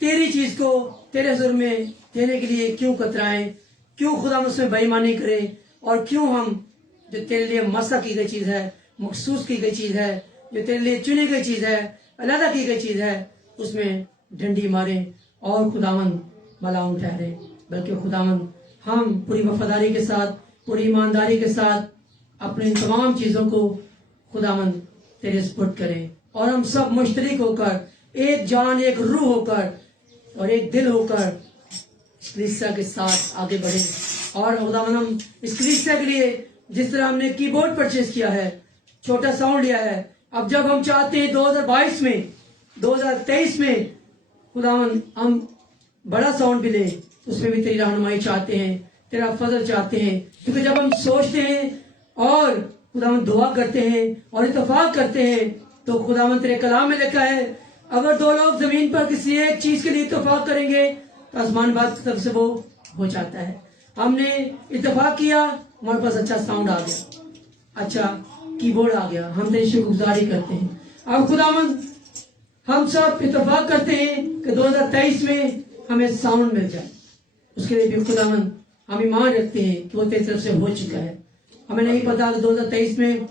तेरी चीज को तेरे हुज़ूर में देने के लिए क्यों कतराएं। क्यों खुदा उसमें बेईमानी करे, और क्यों हम जो तेरे लिए मसा की गई चीज है, मखसूस की गई चीज है, जो तेरे लिए चुनी गई चीज है, अलग की गई चीज है, उसमें डंडी मारे और खुदावन भलाउन ठहरे। बल्कि खुदावन हम पूरी वफादारी के साथ, पूरी ईमानदारी के साथ अपनी इन तमाम चीजों को खुदावन तेरे स्पुर्द करें, और हम सब मुश्तरिक होकर एक जान, एक रूह होकर और एक दिल होकर इस कलीसिया के साथ आगे बढ़े। और खुदावन हम इस कलीसिया के लिए जिस तरह हमने कीबोर्ड परचेज किया है, छोटा साउंड लिया है, अब जब हम चाहते हैं 2022 में, 2023 में खुदावन हम बड़ा साउंड भी ले, उसमें भी तेरी रहनुमाई चाहते हैं, तेरा फजल चाहते हैं। क्योंकि जब हम सोचते हैं और खुदावन दुआ करते हैं और इत्तेफाक करते हैं, तो खुदावन तेरे कलाम में लिखा है, अगर दो लोग जमीन पर किसी एक चीज के लिए इत्तेफाक करेंगे तो आसमान बात की तरफ से वो हो जाता है। हमने इत्तेफाक किया, हमारे पास अच्छा साउंड आ गया, अच्छा कीबोर्ड आ गया, हम तेरी शुक्रगुजारी करते हैं। अब खुदावन हम सब इत्तेफाक करते हैं कि 2023 में हमें साउंड मिल जाए, उसके लिए भी खुदावन हम ईमान रखते हैं कि वो तेरी तरफ से हो चुका है। हमें नहीं पता कि 2023 में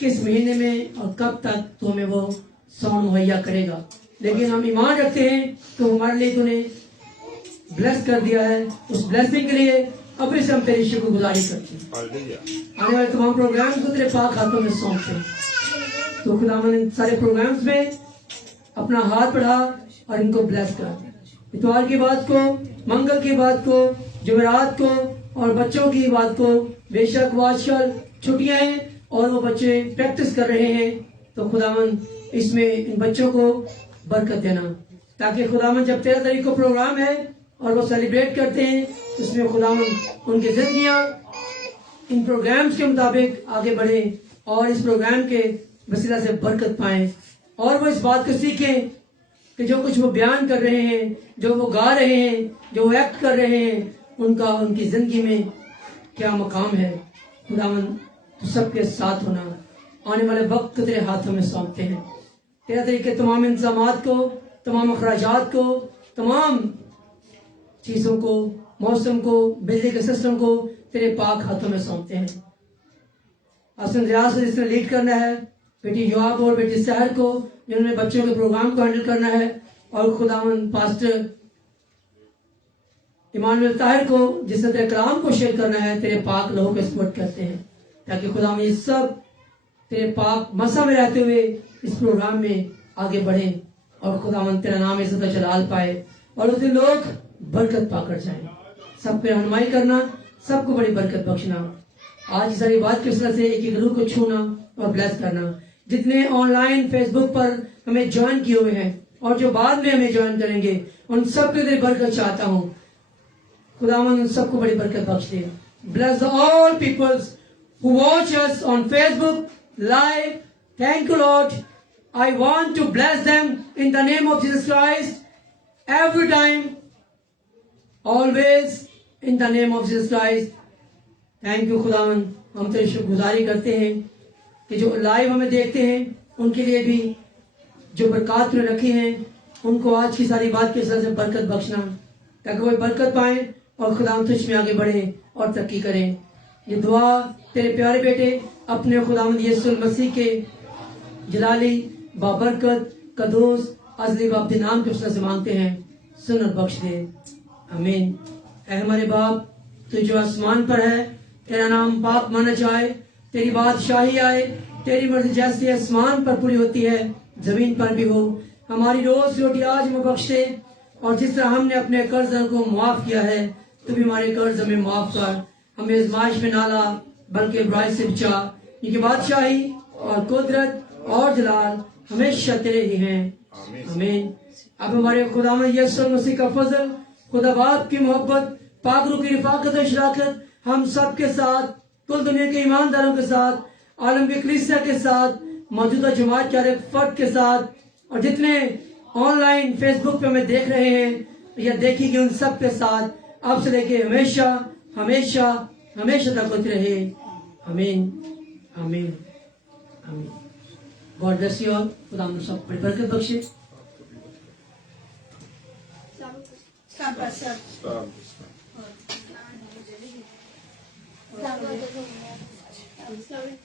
किस महीने में और कब तक तो हमें वो साउंड मुहैया करेगा, लेकिन हम ईमान रखते हैं कि हमारे लिए तूने ब्लेस कर दिया है। उस ब्लेसिंग के लिए अभी से हम तेरी शुक्रगुजारी करते हैं। आने वाले तमाम प्रोग्राम्स को तेरे पाक हाथों में सौंपते हैं। तो खुदावन इन सारे प्रोग्राम्स में अपना हाथ बढ़ा और इनको ब्लेस कर। इतवार की बात को, मंगल की बात को, जुमेरात को और बच्चों की बात को, बेशक वो आजकल छुट्टियां हैं और वो बच्चे प्रैक्टिस कर रहे हैं, तो खुदावन इसमें इन बच्चों को बरकत देना, ताकि खुदावन जब 13 तारीख को प्रोग्राम है और वो सेलिब्रेट करते हैं, उसमें खुदावन उनकी जिंदगियां इन प्रोग्राम्स के मुताबिक आगे बढ़े और इस प्रोग्राम के वसीला से बरकत पाएं, और वो इस बात को सीखें कि जो कुछ वो बयान कर रहे हैं, जो वो गा रहे हैं, जो वो एक्ट कर रहे हैं, उनका उनकी जिंदगी में क्या मकाम है। खुदावन तो सबके साथ होना, आने वाले वक्त को तेरे हाथों में सौंपते हैं। 13 तारीख के तमाम इंतजामात को, तमाम अखराजात को, तमाम चीजों को, मौसम को, बिजली के सिस्टम को तेरे पाक हाथों में सौंपते हैं। हसन रियाज को जिसने लीड करना है, बेटी युवाब और बेटी सहर को जिन्होंने बच्चों के प्रोग्राम को हैंडल करना है, और खुदावन पास्टर इमानुएल ताहिर को जिसने तेरे कलाम को शेयर करना है, तेरे पाक लोगों को सपोर्ट करते हैं, ताकि खुदावन ये सब तेरे पाक मसा में रहते हुए इस प्रोग्राम में आगे बढ़े और खुदावन तेरा नाम इज्जत और जलाल पाए और उसके लोग बरकत पाकर जाएं। सबकी रहनुमाई करना, सबको बड़ी बरकत बख्शना। आज सारी बात की वजह से एक एक रूह को छूना और ब्लेस करना। जितने ऑनलाइन फेसबुक पर हमें ज्वाइन किए हुए हैं और जो बाद में हमें ज्वाइन करेंगे, उन सबके लिए बरकत चाहता हूँ। खुदावन उन सबको बड़ी बरकत बख्श दे। Bless all peoples who watch us on Facebook live. Thank you, Lord. I want to bless them in the name of Jesus Christ. Every time, always in the name of Jesus Christ. Thank you, खुदावन। हम तेरी शुक्रगुजारी करते हैं कि जो live हमें देखते हैं उनके लिए भी जो बरकत तूने रखी हैं, उनको आज की सारी बात की वजह से बरकत बख्शना, ताकि वो बरकत पाएं और खुदावन तुझ में आगे बढ़े और तरक्की करें। ये दुआ तेरे प्यारे बेटे अपने खुदावंद यीशु मसीह के जलाली बाबरकत कदूस अजली बाबदी नाम के वसीले से मांगते हैं, सुन और बख्श दे, आमीन। ऐ हमारे बाप, तू जो आसमान पर है, तेरा नाम पाक माना जाए, तेरी बादशाही आए, तेरी मर्जी जैसे आसमान पर पूरी होती है जमीन पर भी हो। हमारी रोज रोटी आज हमें बख्शे, और जिस तरह हमने अपने कर्ज को माफ किया है, तू भी हमारे कर्ज हमें माफ कर। हमें आजमाइश में ना ला, बल्कि बुराई से बचा, क्योंकि बादशाही और कुदरत और जलाल हमेशा तेरे ही हैं, आमीन। अब हमारे खुदावंद यीशु मसीह का फजल, खुदा बाप की मोहब्बत, पाक रूह की रिफाकत और शराकत हम सब के साथ, कुल दुनिया के ईमानदारों के साथ, आलम की कलीसिया के साथ, मौजूदा जमात के हर एक फर्द के साथ, और जितने ऑनलाइन फेसबुक पे हमें देख रहे हैं या देखेंगे, उन सब के साथ अब से लेके हमेशा हमेशा हमेशा तक होती रहे, आमीन आमीन आमीन। God bless you all. खुदा हम सब बड़ी बरकत बख्शे। Stop, stop. Sorry.